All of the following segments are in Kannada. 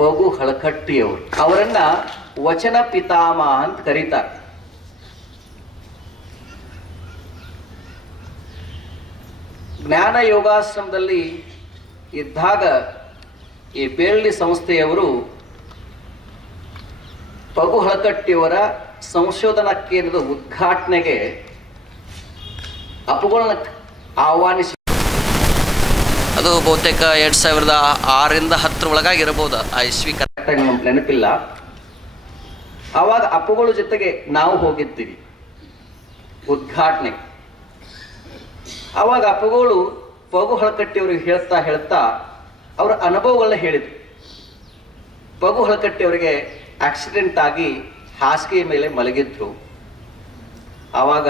ಪಗು ಹಳಕಟ್ಟಿಯವರು. ಅವರನ್ನ ವಚನ ಪಿತಾಮಹ ಅಂತ ಕರೀತಾರೆ. ಜ್ಞಾನ ಯೋಗಾಶ್ರಮದಲ್ಲಿ ಇದ್ದಾಗ ಈ ಬೇಳ್ಳಿ ಸಂಸ್ಥೆಯವರು ಪಗು ಹಳಕಟ್ಟಿಯವರ ಸಂಶೋಧನಾ ಕೇಂದ್ರದ ಉದ್ಘಾಟನೆಗೆ ಅಪ್ಪುಗಳನ್ನ ಆಹ್ವಾನಿಸಿ, ಅದು ಬಹುತೇಕ 2006ರಿಂದ 10 ಒಳಗಾಗಿರಬಹುದು, ಆ ಇಸ್ವಿ ಕರೆಕ್ಟಾಗಿ ನಮ್ಗೆ ನೆನಪಿಲ್ಲ. ಆವಾಗ ಅಪ್ಪುಗಳ ಜೊತೆಗೆ ನಾವು ಹೋಗಿದ್ದೀವಿ ಉದ್ಘಾಟನೆಗೆ. ಆವಾಗ ಅಪ್ಪುಗಳು ಪಗು ಹಳಕಟ್ಟಿಯವ್ರಿಗೆ ಹೇಳ್ತಾ ಅವರ ಅನುಭವಗಳನ್ನ ಹೇಳಿದ್ರು. ಪಗು ಹಳಕಟ್ಟಿಯವರಿಗೆ ಆಕ್ಸಿಡೆಂಟ್ ಆಗಿ ಹಾಸಿಗೆ ಮೇಲೆ ಮಲಗಿದ್ರು. ಆವಾಗ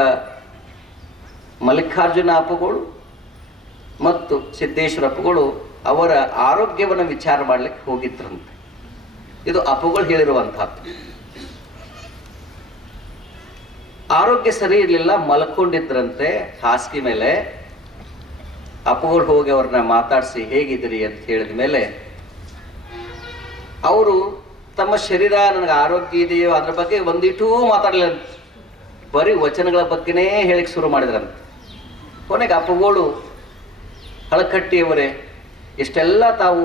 ಮಲ್ಲಿಕಾರ್ಜುನ ಅಪ್ಪುಗಳು ಮತ್ತು ಸಿದ್ದೇಶ್ವರ ಅಪ್ಪುಗಳು ಅವರ ಆರೋಗ್ಯವನ್ನು ವಿಚಾರ ಮಾಡಲಿಕ್ಕೆ ಹೋಗಿದ್ರಂತೆ. ಇದು ಅಪ್ಪುಗಳು ಹೇಳಿರುವಂತಹದ್ದು. ಆರೋಗ್ಯ ಸರಿ ಇರಲಿಲ್ಲ, ಮಲ್ಕೊಂಡಿದ್ರಂತೆ ಹಾಸಿಗೆ ಮೇಲೆ. ಅಪ್ಪುಗಳು ಹೋಗಿ ಅವ್ರನ್ನ ಮಾತಾಡಿಸಿ ಹೇಗಿದ್ದೀರಿ ಅಂತ ಹೇಳಿದ ಮೇಲೆ ಅವರು ತಮ್ಮ ಶರೀರ ನನಗೆ ಆರೋಗ್ಯ ಇದೆಯೋ ಅದ್ರ ಬಗ್ಗೆ ಒಂದಿಟೂ ಮಾತಾಡಲಿಲ್ಲ, ಬರೀ ವಚನಗಳ ಬಗ್ಗೆನೇ ಹೇಳಿಕ್ಕೆ ಶುರು ಮಾಡಿದ್ರಂತೆ. ಕೊನೆಗೆ ಅಪ್ಪುಗಳು ಹಳಕಟ್ಟಿಯವರೇ, ಇಷ್ಟೆಲ್ಲ ತಾವು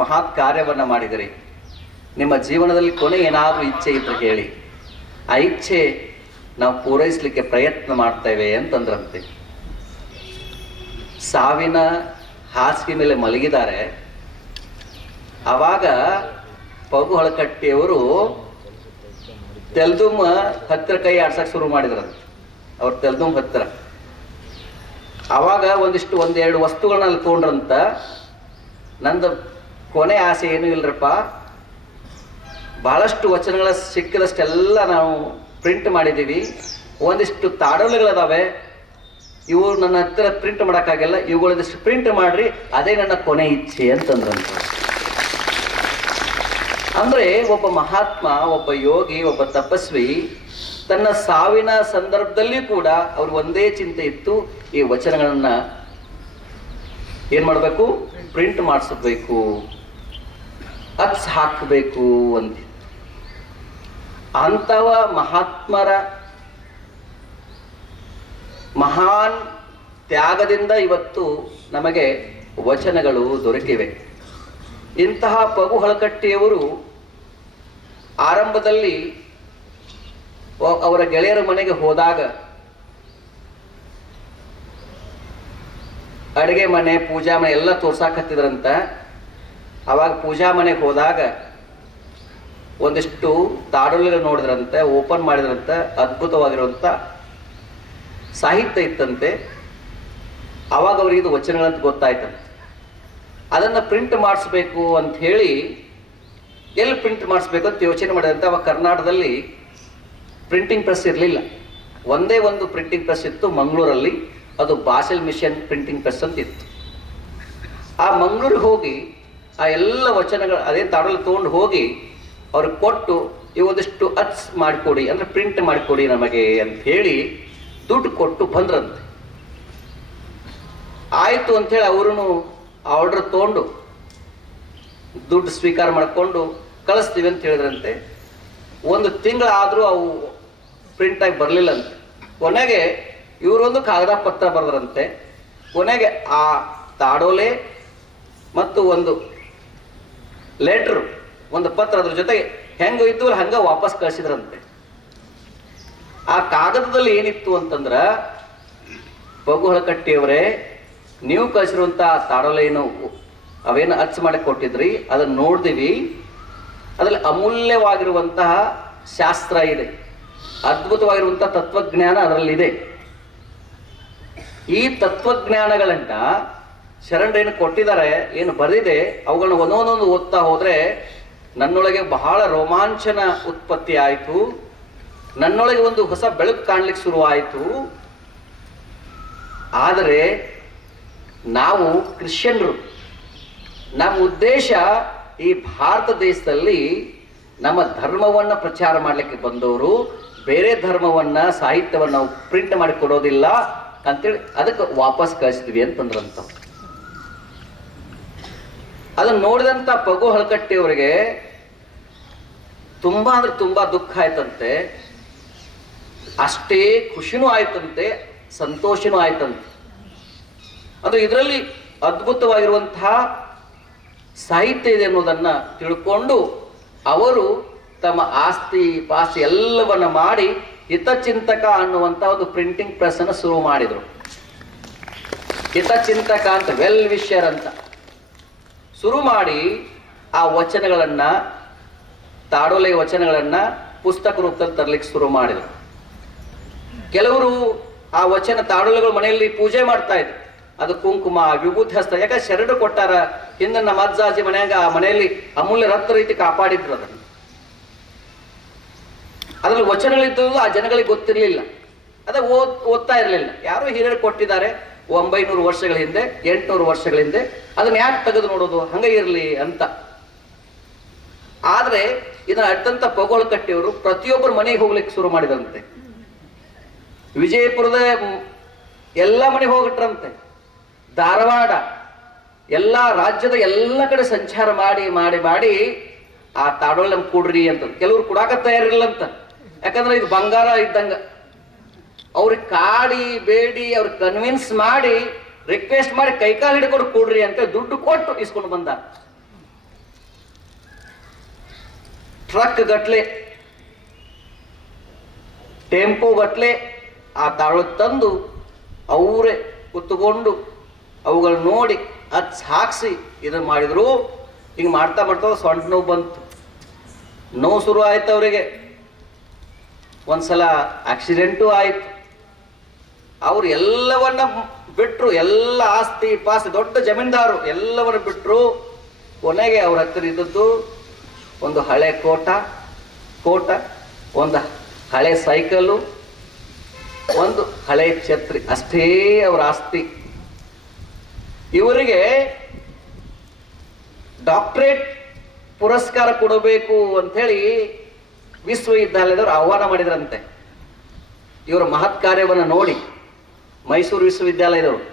ಮಹತ್ ಕಾರ್ಯವನ್ನು ಮಾಡಿದಿರಿ, ನಿಮ್ಮ ಜೀವನದಲ್ಲಿ ಕೊನೆ ಏನಾದರೂ ಇಚ್ಛೆ ಇದ್ರೆ ಹೇಳಿ, ಆ ಇಚ್ಛೆ ನಾವು ಪೂರೈಸಲಿಕ್ಕೆ ಪ್ರಯತ್ನ ಮಾಡ್ತೇವೆ ಅಂತಂದ್ರಂತೆ. ಸಾವಿನ ಹಾಸಿಗೆ ಮೇಲೆ ಮಲಗಿದ್ದಾರೆ. ಆವಾಗ ಪಗು ಹಳಕಟ್ಟಿಯವರು ತೆಲ್ದುಮ್ ಹತ್ತಿರ ಕೈ ಆಡ್ಸಕ್ಕೆ ಶುರು ಮಾಡಿದ್ರಂತೆ. ಅವ್ರು ತೆಲ್ದುಮ್ ಹತ್ತಿರ ಆವಾಗ ಒಂದೆರಡು ವಸ್ತುಗಳನ್ನ ಅಲ್ಲಿ ತೊಗೊಂಡ್ರಂತ. ನಂದು ಕೊನೆ ಆಸೆ ಏನೂ ಇಲ್ರಪ್ಪ, ಬಹಳಷ್ಟು ವಚನಗಳ ಸಿಕ್ಕಿದಷ್ಟೆಲ್ಲ ನಾವು ಪ್ರಿಂಟ್ ಮಾಡಿದ್ದೀವಿ, ಒಂದಿಷ್ಟು ತಾಡೋಲೆಗಳದಾವೆ, ಇವು ನನ್ನ ಹತ್ತಿರ ಪ್ರಿಂಟ್ ಮಾಡೋಕ್ಕಾಗಲ್ಲ, ಇವುಗಳದಿಷ್ಟು ಪ್ರಿಂಟ್ ಮಾಡ್ರಿ, ಅದೇ ನನ್ನ ಕೊನೆ ಇಚ್ಛೆ ಅಂತಂದ್ರಂತ. ಅಂದ್ರೆ ಒಬ್ಬ ಮಹಾತ್ಮ, ಒಬ್ಬ ಯೋಗಿ, ಒಬ್ಬ ತಪಸ್ವಿ ತನ್ನ ಸಾವಿನ ಸಂದರ್ಭದಲ್ಲಿ ಕೂಡ ಅವ್ರಿಗೆ ಒಂದೇ ಚಿಂತೆ ಇತ್ತು, ಈ ವಚನಗಳನ್ನ ಏನ್ ಮಾಡಬೇಕು, ಪ್ರಿಂಟ್ ಮಾಡಿಸಬೇಕು, ಅಕ್ಸ್ ಹಾಕಬೇಕು ಅಂತ. ಅಂತವ ಮಹಾತ್ಮರ ಮಹಾನ್ ತ್ಯಾಗದಿಂದ ಇವತ್ತು ನಮಗೆ ವಚನಗಳು ದೊರಕಿವೆ. ಇಂತಹ ಪಗು ಹಳಕಟ್ಟಿಯವರು ಆರಂಭದಲ್ಲಿ ಅವರ ಗೆಳೆಯರ ಮನೆಗೆ ಹೋದಾಗ ಅಡುಗೆ ಮನೆ, ಪೂಜಾ ಮನೆ ಎಲ್ಲ ತೋರ್ಸಾಕತ್ತಿದ್ರಂತ. ಅವಾಗ ಪೂಜಾ ಮನೆಗೆ ಹೋದಾಗ ಒಂದಿಷ್ಟು ತಾಡೋಲೆಗಳು ನೋಡಿದ್ರಂತೆ, ಓಪನ್ ಮಾಡಿದ್ರಂತ. ಅದ್ಭುತವಾಗಿರುವಂಥ ಸಾಹಿತ್ಯ ಇತ್ತಂತೆ. ಆವಾಗ ಅವ್ರಿಗೆ ಇದು ವಚನಗಳಂತ ಗೊತ್ತಾಯ್ತಂತೆ. ಅದನ್ನು ಪ್ರಿಂಟ್ ಮಾಡಿಸ್ಬೇಕು ಅಂತ ಹೇಳಿ ಎಲ್ಲಿ ಪ್ರಿಂಟ್ ಮಾಡಿಸ್ಬೇಕು ಅಂತ ಯೋಚನೆ ಮಾಡಿದಂತೆ. ಅವಾಗ ಕರ್ನಾಟಕದಲ್ಲಿ ಪ್ರಿಂಟಿಂಗ್ ಪ್ರೆಸ್ ಇರಲಿಲ್ಲ, ಒಂದೇ ಒಂದು ಪ್ರಿಂಟಿಂಗ್ ಪ್ರೆಸ್ ಇತ್ತು ಮಂಗಳೂರಲ್ಲಿ, ಅದು ಬಾಸೆಲ್ ಮಿಷನ್ ಪ್ರಿಂಟಿಂಗ್ ಪ್ರೆಸ್ ಅಂತ ಇತ್ತು. ಆ ಮಂಗಳೂರಿಗೆ ಹೋಗಿ ಆ ಎಲ್ಲ ವಚನಗಳು ಅದೇ ತಾಡಲು ತೊಗೊಂಡು ಹೋಗಿ ಅವ್ರಿಗೆ ಕೊಟ್ಟು, ಇವೊಂದಿಷ್ಟು ಅಚ್ ಮಾಡಿಕೊಡಿ ಅಂದರೆ ಪ್ರಿಂಟ್ ಮಾಡಿಕೊಡಿ ನಮಗೆ ಅಂತ ಹೇಳಿ ದುಡ್ಡು ಕೊಟ್ಟು ಬಂದ್ರಂತೆ. ಆಯಿತು ಅಂಥೇಳಿ ಅವರು ಆರ್ಡರ್ ತೊಗೊಂಡು ದುಡ್ಡು ಸ್ವೀಕಾರ ಮಾಡಿಕೊಂಡು ಕಳಿಸ್ತೀವಿ ಅಂತ ಹೇಳಿದ್ರಂತೆ. ಒಂದು ತಿಂಗಳಾದರೂ ಅವು ಪ್ರಿಂಟಾಗಿ ಬರಲಿಲ್ಲಂತೆ. ಕೊನೆಗೆ ಇವರೊಂದು ಕಾಗದ ಪತ್ರ ಬರೆದ್ರಂತೆ. ಕೊನೆಗೆ ಆ ತಾಡೋಲೆ ಮತ್ತು ಒಂದು ಲೆಟ್ರು, ಒಂದು ಪತ್ರ, ಅದ್ರ ಜೊತೆಗೆ ಹೆಂಗೆ ಇದ್ದು ಹಂಗೆ ವಾಪಸ್ ಕಳಿಸಿದ್ರಂತೆ. ಆ ಕಾಗದದಲ್ಲಿ ಏನಿತ್ತು ಅಂತಂದ್ರ, ಪಗು ಹಳಕಟ್ಟಿಯವರೇ, ನೀವು ಕಳಿಸಿರುವಂಥ ತಾಡೋಲೆಯನ್ನು ಅವೇನು ಅಚ್ಚು ಮಾಡಿ ಕೊಟ್ಟಿದ್ರಿ, ಅದನ್ನು ನೋಡಿದಿವಿ, ಅದರಲ್ಲಿ ಅಮೂಲ್ಯವಾಗಿರುವಂತಹ ಶಾಸ್ತ್ರ ಇದೆ, ಅದ್ಭುತವಾಗಿರುವಂತಹ ತತ್ವಜ್ಞಾನ ಅದರಲ್ಲಿದೆ. ಈ ತತ್ವಜ್ಞಾನಗಳನ್ನ ಶರಣರೇನು ಕೊಟ್ಟಿದ್ದಾರೆ, ಏನು ಬರೆದಿದೆ, ಅವುಗಳನ್ನ ಒಂದೊಂದೊಂದು ಓದ್ತಾ ಹೋದ್ರೆ ನನ್ನೊಳಗೆ ಬಹಳ ರೋಮಾಂಚನ ಉತ್ಪತ್ತಿ ಆಯಿತು, ನನ್ನೊಳಗೆ ಒಂದು ಹೊಸ ಬೆಳಕು ಕಾಣ್ಲಿಕ್ಕೆ ಶುರುವಾಯಿತು. ಆದರೆ ನಾವು ಕ್ರಿಶ್ಚಿಯನ್ರು, ನಮ್ಮ ಉದ್ದೇಶ ಈ ಭಾರತ ದೇಶದಲ್ಲಿ ನಮ್ಮ ಧರ್ಮವನ್ನು ಪ್ರಚಾರ ಮಾಡಲಿಕ್ಕೆ ಬಂದವರು, ಬೇರೆ ಧರ್ಮವನ್ನ ಸಾಹಿತ್ಯವನ್ನು ನಾವು ಪ್ರಿಂಟ್ ಮಾಡಿ ಕೊಡೋದಿಲ್ಲ ಅಂತೇಳಿ ಅದಕ್ಕೆ ವಾಪಸ್ ಕಳಿಸ್ತೀವಿ ಅಂತಂದ್ರಂತ. ಅದನ್ನು ನೋಡಿದಂತ ಪಗು ಹಳಕಟ್ಟಿಯವರಿಗೆ ತುಂಬಾ ಅಂದ್ರೆ ತುಂಬಾ ದುಃಖ ಆಯ್ತಂತೆ, ಅಷ್ಟೇ ಖುಷಿನೂ ಆಯ್ತಂತೆ, ಸಂತೋಷನೂ ಆಯ್ತಂತೆ. ಅಂದ್ರೆ ಇದರಲ್ಲಿ ಅದ್ಭುತವಾಗಿರುವಂತಹ ಸಾಹಿತ್ಯ ಇದೆ ಅನ್ನೋದನ್ನ ತಿಳ್ಕೊಂಡು ಅವರು ತಮ್ಮ ಆಸ್ತಿ ಪಾಸ್ತಿ ಎಲ್ಲವನ್ನ ಮಾಡಿ ಹಿತಚಿಂತಕ ಅನ್ನುವಂತ ಒಂದು ಪ್ರಿಂಟಿಂಗ್ ಪ್ರೆಸ್ ಅನ್ನು ಶುರು ಮಾಡಿದ್ರು. ಹಿತಚಿಂತಕ ಅಂತ, ವೆಲ್ ವಿಷರ್ ಅಂತ ಶುರು ಮಾಡಿ ಆ ವಚನಗಳನ್ನ, ತಾಡೋಲೆ ವಚನಗಳನ್ನ ಪುಸ್ತಕ ರೂಪದಲ್ಲಿ ತರಲಿಕ್ಕೆ ಶುರು ಮಾಡಿದರು. ಕೆಲವರು ಆ ವಚನ ತಾಡೋಲೆಗಳು ಮನೆಯಲ್ಲಿ ಪೂಜೆ ಮಾಡ್ತಾ ಇದ್ರು. ಅದು ಕುಂಕುಮ ವಿಭೂತಿ ಹಸ್ತ, ಯಾಕಂದ್ರೆ ಶರಡು ಕೊಟ್ಟಾರ. ಹಿಂದೆ ನಮ್ಮ ಅಜ್ಜಾಜಿ ಮನೆಯಾಗ ಆ ಮನೆಯಲ್ಲಿ ಅಮೂಲ್ಯ ರತ್ನ ರೀತಿ ಕಾಪಾಡಿದ್ರು ಅದನ್ನು. ಅದ್ರಲ್ಲಿ ವಚನಗಳಿದ್ದು ಆ ಜನಗಳಿಗೆ ಗೊತ್ತಿರಲಿಲ್ಲ, ಅದೇ ಓದ್ತಾ ಇರಲಿಲ್ಲ. ಯಾರೋ ಹಿರಿಯರು ಕೊಟ್ಟಿದ್ದಾರೆ 900 ವರ್ಷಗಳ ಹಿಂದೆ, 800 ವರ್ಷಗಳ ಹಿಂದೆ, ಅದನ್ನ ಯಾಕೆ ತೆಗೆದು ನೋಡೋದು, ಹಂಗ ಇರಲಿ ಅಂತ. ಆದ್ರೆ ಇದನ್ನ ಅಡ್ಡಂತ ಪಗೋಳ ಕಟ್ಟಿಯವರು ಪ್ರತಿಯೊಬ್ಬರು ಮನೆಗೆ ಹೋಗ್ಲಿಕ್ಕೆ ಶುರು ಮಾಡಿದ್ರಂತೆ. ವಿಜಯಪುರದ ಎಲ್ಲ ಮನೆಗೆ ಹೋಗ್ಬಿಟ್ರಂತೆ, ಧಾರವಾಡ, ಎಲ್ಲ ರಾಜ್ಯದ ಎಲ್ಲ ಕಡೆ ಸಂಚಾರ ಮಾಡಿ ಮಾಡಿ ಮಾಡಿ ಆ ತಾಡೋಳೆ ಕೊಡ್ರಿ ಅಂತ. ಕೆಲವ್ರು ಕೊಡಾಕ ತಯಾರಿಲ್ಲ ಅಂತ, ಯಾಕಂದ್ರೆ ಇದು ಬಂಗಾರ ಇದ್ದಂಗ. ಅವ್ರಿಗೆ ಕಾಡಿ ಬೇಡಿ ಅವ್ರಿಗೆ ಕನ್ವಿನ್ಸ್ ಮಾಡಿ ರಿಕ್ವೆಸ್ಟ್ ಮಾಡಿ ಕೈಕಾಲು ಹಿಡ್ಕೊಂಡು ಕೊಡ್ರಿ ಅಂತ ದುಡ್ಡು ಕೊಟ್ಟು ಇಸ್ಕೊಂಡು ಬಂದ. ಟ್ರಕ್ ಗಟ್ಲೆ, ಟೆಂಪೋ ಗಟ್ಲೆ ಆ ತಾಳು ತಂದು ಅವರೇ ಕುತ್ಕೊಂಡು ಅವುಗಳು ನೋಡಿ ಹಾಕ್ಸಿ ಇದನ್ನ ಮಾಡಿದ್ರು. ಹಿಂಗೆ ಮಾಡ್ತಾ ಮಾಡ್ತಾ ಸೊಂಟ ನೋವು ಬಂತು, ನೋವು ಶುರು ಆಯ್ತು ಅವರಿಗೆ. ಒಂದ್ಸಲ ಆಕ್ಸಿಡೆಂಟು ಆಯ್ತು. ಅವ್ರು ಎಲ್ಲವನ್ನ ಬಿಟ್ರು, ಎಲ್ಲ ಆಸ್ತಿ ಪಾಸ್ತಿ, ದೊಡ್ಡ ಜಮೀನ್ದಾರು ಎಲ್ಲವನ್ನ ಬಿಟ್ರು. ಕೊನೆಗೆ ಅವ್ರ ಹತ್ತಿರ ಇದ್ದದ್ದು ಒಂದು ಹಳೆ ಕೋಟ, ಒಂದು ಹಳೆ ಸೈಕಲ್ಲು, ಒಂದು ಹಳೆ ಛತ್ರಿ, ಅಷ್ಟೇ ಅವರ ಆಸ್ತಿ. ಇವರಿಗೆ ಡಾಕ್ಟರೇಟ್ ಪುರಸ್ಕಾರ ಕೊಡಬೇಕು ಅಂಥೇಳಿ ವಿಶ್ವವಿದ್ಯಾಲಯದವರು ಆಹ್ವಾನ ಮಾಡಿದ್ರಂತೆ. ಇವರ ಮಹತ್ ಕಾರ್ಯವನ್ನು ನೋಡಿ ಮೈಸೂರು ವಿಶ್ವವಿದ್ಯಾಲಯದವರು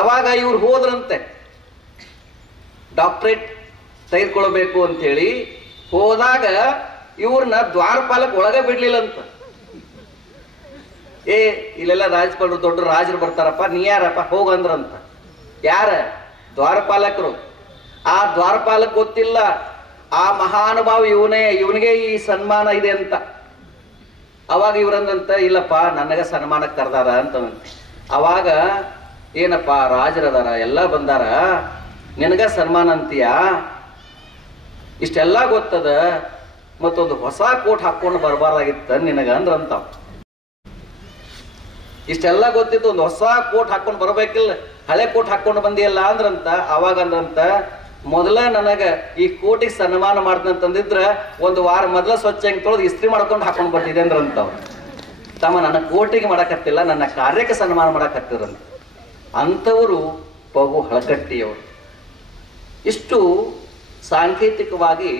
ಅವಾಗ ಇವ್ರು ಹೋದ್ರಂತೆ. ಡಾಕ್ಟರೇಟ್ ತೆಗೆದುಕೊಳ್ಬೇಕು ಅಂತೇಳಿ ಹೋದಾಗ ಇವ್ರನ್ನ ದ್ವಾರಪಾಲಕ್ ಒಳಗೆ ಬಿಡ್ಲಿಲ್ಲಂತ. ಇಲ್ಲೆಲ್ಲ ರಾಜಪಾಲರು ದೊಡ್ಡ ರಾಜರು ಬರ್ತಾರಪ್ಪ, ನೀ ಯಾರಪ್ಪ ಹೋಗಂದ್ರಂತ. ಯಾರ? ದ್ವಾರಪಾಲಕರು. ಆ ದ್ವಾರಪಾಲಕ್ ಗೊತ್ತಿಲ್ಲ ಆ ಮಹಾನುಭಾವ ಇವನಿಗೆ ಈ ಸನ್ಮಾನ ಇದೆ ಅಂತ. ಅವಾಗ ಇವ್ರಂದಂತ, ಇಲ್ಲಪ್ಪ ನನಗ ಸನ್ಮಾನಕ್ಕೆ ಕರೆದಾರ ಅಂತವಂತೆ. ಅವಾಗ ಏನಪ್ಪ ರಾಜರದಾರ ಎಲ್ಲ ಬಂದಾರ, ನಿನಗ ಸನ್ಮಾನ ಅಂತೀಯ, ಇಷ್ಟೆಲ್ಲ ಗೊತ್ತದ, ಮತ್ತೊಂದು ಹೊಸ ಕೋಟ್ ಹಾಕೊಂಡು ಬರಬಾರ್ದಾಗಿತ್ತ ನಿನಗ ಅಂದ್ರಂತ. ಇಷ್ಟೆಲ್ಲ ಗೊತ್ತಿತ್ತು, ಒಂದು ಹೊಸ ಕೋಟ್ ಹಾಕೊಂಡು ಬರ್ಬೇಕಿಲ್ಲ, ಹಳೆ ಕೋಟ್ ಹಾಕೊಂಡು ಬಂದಿಯಲ್ಲ ಅಂದ್ರಂತ. ಅವಾಗ ಅಂದ್ರಂತ, ಮೊದಲ ನನಗ ಈ ಕೋಟಿಗೆ ಸನ್ಮಾನ ಮಾಡ್ತಂತಂದಿದ್ರ ಒಂದು ವಾರ ಮೊದಲ ಸ್ವಚ್ಛ ಹೆಂಗ್ ತೊಳೆದು ಇಸ್ತ್ರಿ ಮಾಡ್ಕೊಂಡು ಹಾಕೊಂಡು ಬರ್ತಿದೆ ಅಂದ್ರಂತ. ತಮ್ಮ ನನ್ನ ಕೋಟಿಗೆ ಮಾಡಕತ್ತಿಲ್ಲ, ನನ್ನ ಕಾರ್ಯಕ್ಕೆ ಸನ್ಮಾನ ಮಾಡಕತ್ತಿದ್ರಂತ. ಅಂಥವರು ಪಗು ಹಳಕಟ್ಟಿಯವರು. ಇಷ್ಟು ಸಾಂಕೇತಿಕವಾಗಿ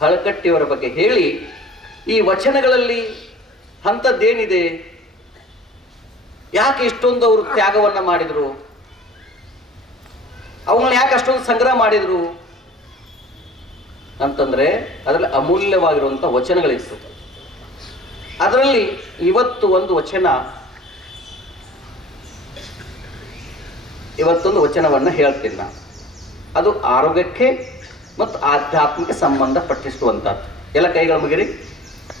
ಹಳಕಟ್ಟಿಯವರ ಬಗ್ಗೆ ಹೇಳಿ, ಈ ವಚನಗಳಲ್ಲಿ ಅಂಥದ್ದೇನಿದೆ, ಯಾಕೆ ಇಷ್ಟೊಂದು ಅವರು ತ್ಯಾಗವನ್ನ ಮಾಡಿದ್ರು, ಅವುಗಳನ್ನ ಯಾಕೆ ಅಷ್ಟೊಂದು ಸಂಗ್ರಹ ಮಾಡಿದ್ರು ಅಂತಂದ್ರೆ ಅದರಲ್ಲಿ ಅಮೂಲ್ಯವಾಗಿರುವಂಥ ವಚನಗಳಿತ್ತು. ಅದರಲ್ಲಿ ಇವತ್ತೊಂದು ವಚನವನ್ನ ಹೇಳ್ತೀನಿ ನಾನು. ಅದು ಆರೋಗ್ಯಕ್ಕೆ ಮತ್ತು ಆಧ್ಯಾತ್ಮಕ್ಕೆ ಸಂಬಂಧಪಟ್ಟಿಸುವಂಥದ್ದು. ಎಲ್ಲ ಕೈಗಳ ಮುಗಿರಿ,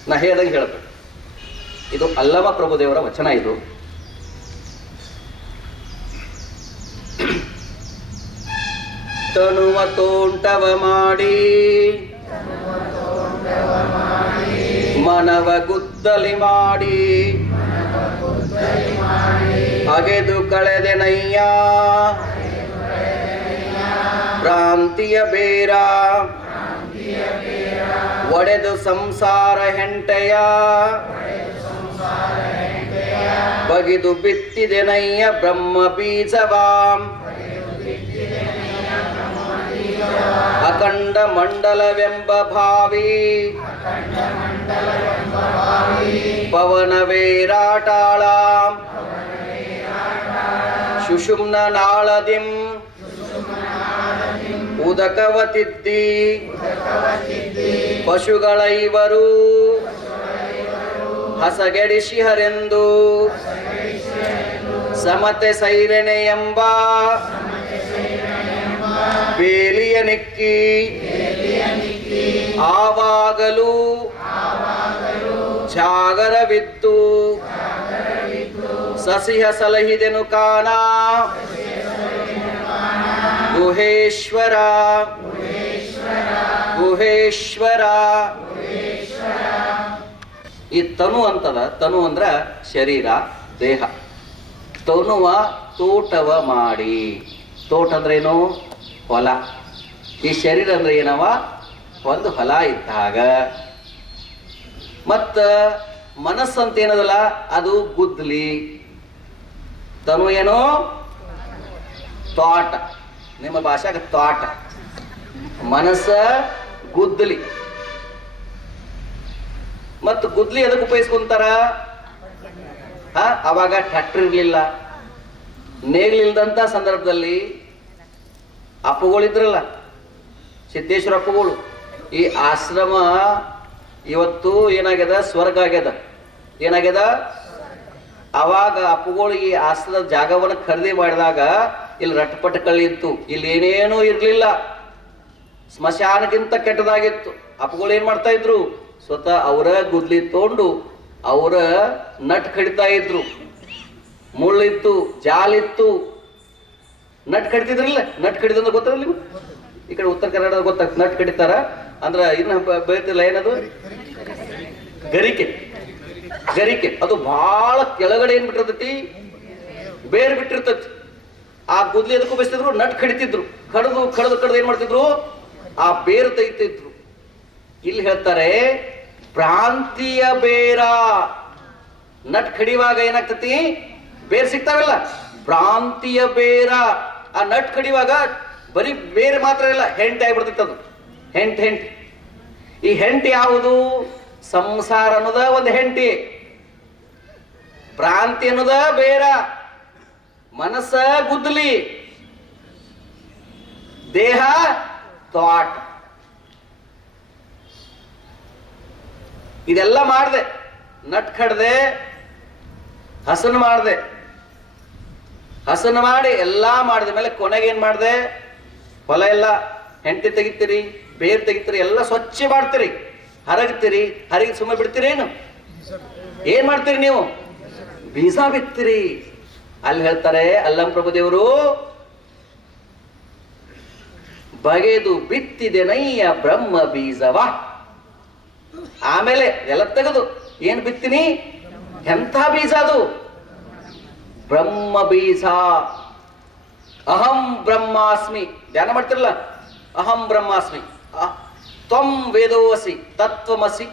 ನಾ ಹೇಳ್ದಂಗೆ ಹೇಳ್ಬೇಕು. ಇದು ಅಲ್ಲಮ ಪ್ರಭುದೇವರ ವಚನ. ಇದು ತನುವ ತೋಂಟವ ಮಾಡಿ ಮನವ ಗುದ್ದಲಿ ಮಾಡಿ ಅಗೆದು ಕಳೆದೆನಯ್ಯ ಭ್ರಾಂತಿಯ ಬೇರ ಒಡೆದು ಸಂಸಾರ ಹೆಂಟೆಯ ಬಗಿದು ಬಿತ್ತಿದೆನಯ್ಯ ಬ್ರಹ್ಮ ಬೀಜವಾಂ ಅಖಂಡ ಮಂಡಲವೆಂಬ ಭಾವಿ ಪವನವೇರಾಟಾಳ ಸುಷುಮ್ನ ನಾಳದಿಂ ಉದಕವ ತಿದ್ದಿ ಪಶುಗಳ ಇವರು ಹಸಗೆಡಿಸಿಹರೆಂದು ಸಮತೆ ಸೈರಣೆ ಎಂಬ ಬೇಲಿಯ ನಿಕ್ಕಿ ಆವಾಗಲೂ ಜಾಗರವಿದ್ದು ಸಸಿಹ ಸಲಹಿದೆನು ಕಾಣ ಗುಹೇಶ್ವರ ಗುಹೇಶ್ವರ. ಈ ತನು ಅಂತದ, ತನು ಅಂದ್ರ ಶರೀರ ದೇಹ. ತನುವ ತೋಟವ ಮಾಡಿ, ತೋಟ ಅಂದ್ರೇನು? ಹೊಲ. ಈ ಶರೀರ ಅಂದ್ರೆ ಏನವ? ಒಂದು ಹೊಲ ಇದ್ದಾಗ. ಮತ್ತ ಮನಸ್ಸಂತ ಏನದಲ್ಲ ಅದು ಗುದ್ಲಿ. ತನು ಏನೋ ತೋಟ, ನಿಮ್ಮ ಭಾಷಾಗ ತೋಟ. ಮನಸ್ಸ ಗುದ್ದಲಿ. ಮತ್ತು ಗುದ್ಲಿ ಎದಕ್ಕೆ ಉಪಯೋಗಿಸ್ಕೊಂತಾರ? ಅವಾಗ ಟ್ರ್ಯಾಕ್ಟರ್ ಇರ್ಲಿಲ್ಲ, ನೇಗ್ಲಿಲ್ದಂತ ಸಂದರ್ಭದಲ್ಲಿ ಅಪ್ಪುಗಳಿದ್ರಲ್ಲ, ಸಿದ್ದೇಶ್ವರ ಅಪ್ಪುಗಳು. ಈ ಆಶ್ರಮ ಇವತ್ತು ಏನಾಗ್ಯದ? ಸ್ವರ್ಗ ಆಗ್ಯದ. ಏನಾಗ್ಯದ? ಅವಾಗ ಅಪ್ಪುಗಳು ಈ ಆಶ್ರಮದ ಜಾಗವನ್ನು ಖರೀದಿ ಮಾಡಿದಾಗ ಇಲ್ಲಿ ರಟ್ಪಟ ಕಳ್ಳಿತ್ತು, ಇಲ್ಲಿ ಏನೇನೂ ಇರ್ಲಿಲ್ಲ, ಸ್ಮಶಾನಕ್ಕಿಂತ ಕೆಟ್ಟದಾಗಿತ್ತು. ಅಪ್ಪುಗಳು ಏನ್ ಮಾಡ್ತಾ ಇದ್ರು? ಸ್ವತಃ ಅವರ ಗುದ್ಲಿ ತಗೊಂಡು ಅವರ ನಟ್ ಕಡಿತಾ ಇದ್ರು. ಮುಳ್ಳಿತ್ತು, ಜಾಲಿತ್ತು, ನಟ್ ಕಡಿತಿದ್ರಲ್ಲ. ನಟ್ ಕಡಿದಂದ್ರೆ ಗೊತ್ತದ ನೀವು? ಈ ಕಡೆ ಉತ್ತರ ಕನ್ನಡ ಗೊತ್ತಾಗ್ತದೆ. ನಟ್ ಕಡಿತಾರ ಅಂದ್ರ ಇನ್ನ ಬೇರ್ತಿಲ್ಲ, ಏನದು? ಗರಿಕೆ. ಗರಿಕೆ ಅದು ಬಹಳ ಕೆಳಗಡೆ ಏನ್ ಬಿಟ್ಟಿರ್ತೈತಿ? ಬೇರ್ ಬಿಟ್ಟಿರ್ತೈತಿ. ಆ ಗುದ್ಲಿ ಎದಕ್ಕೂ ಬಯಸ್ತಿದ್ರು? ನಟ್ ಕಡಿತಿದ್ರು. ಕಡ್ದು ಕಡ್ದು ಕಡ್ದು ಏನ್ ಮಾಡ್ತಿದ್ರು? ಆ ಬೇರು ತೆಗಿತಿದ್ರು. ಇಲ್ಲಿ ಹೇಳ್ತಾರೆ ಭ್ರಾಂತಿಯ ಬೇರ. ನಟ್ ಕಡಿಯುವಾಗ ಏನಾಗ್ತತಿ? ಬೇರ್ ಸಿಗ್ತಾವಲ್ಲ, ಭ್ರಾಂತಿಯ ಬೇರ. ಆ ನಟ್ ಕಡಿಯುವಾಗ ಬರೀ ಬೇರೆ ಮಾತ್ರ ಇಲ್ಲ, ಹೆಂಟೆ ಆಗಿಬಿಡ್ತಿತ್ತು ಅದು. ಹೆಂಟ್. ಈ ಹೆಂಟೆ ಯಾವುದು? ಸಂಸಾರ ಅನ್ನೋದ ಒಂದು ಹೆಂಟಿ, ಭ್ರಾಂತಿ ಅನ್ನೋದ ಬೇರ, ಮನಸ್ಸ ಗುದ್ದಲಿ, ದೇಹ ಥಾಟ್. ಇದೆಲ್ಲ ಮಾಡಿದೆ, ನಟ್ ಕಡ್ದೆ, ಹಸನ್ ಮಾಡಿದೆ, ಹಸನ್ ಮಾಡಿ ಎಲ್ಲಾ ಮಾಡಿದ ಮೇಲೆ ಕೊನೆಗೆ ಏನ್ ಮಾಡಿದೆ? ಹೊಲ ಎಲ್ಲ ಹೆಂಟಿ ತೆಗಿತೀರಿ, ಬೇರ್ ತೆಗಿತೀರಿ, ಎಲ್ಲ ಸ್ವಚ್ಛ ಮಾಡ್ತೀರಿ, ಹರಗ್ತೀರಿ. ಹರಗಿ ಸುಮ್ಮನೆ ಬಿಡ್ತೀರಿ? ಏನ್ ಮಾಡ್ತೀರಿ ನೀವು? ಬೀಜ ಬಿತ್ತೀರಿ. ಅಲ್ಲಿ ಹೇಳ್ತಾರೆ ಅಲ್ಲಂ ಪ್ರಭುದೇವರು, ಬಗೆದು ಬಿತ್ತಿದೆ ನಯ್ಯ ಬ್ರಹ್ಮ ಬೀಜವ. ಆಮೇಲೆ ಎಲ್ಲ ತೆಗೆದು ಏನ್ ಬಿತ್ತೀನಿ? ಎಂಥ ಬೀಜ ಅದು? ಬ್ರಹ್ಮ ಬೀಜ. ಅಹಂ ಬ್ರಹ್ಮಾಸ್ಮಿ. ಧ್ಯಾನ ಮಾಡ್ತಿರಲ್ಲ, ಅಹಂ ಬ್ರಹ್ಮಾಸ್ಮಿ, ತ್ವಂ ವೇದೋಸಿ ತತ್ವಮಸಿ.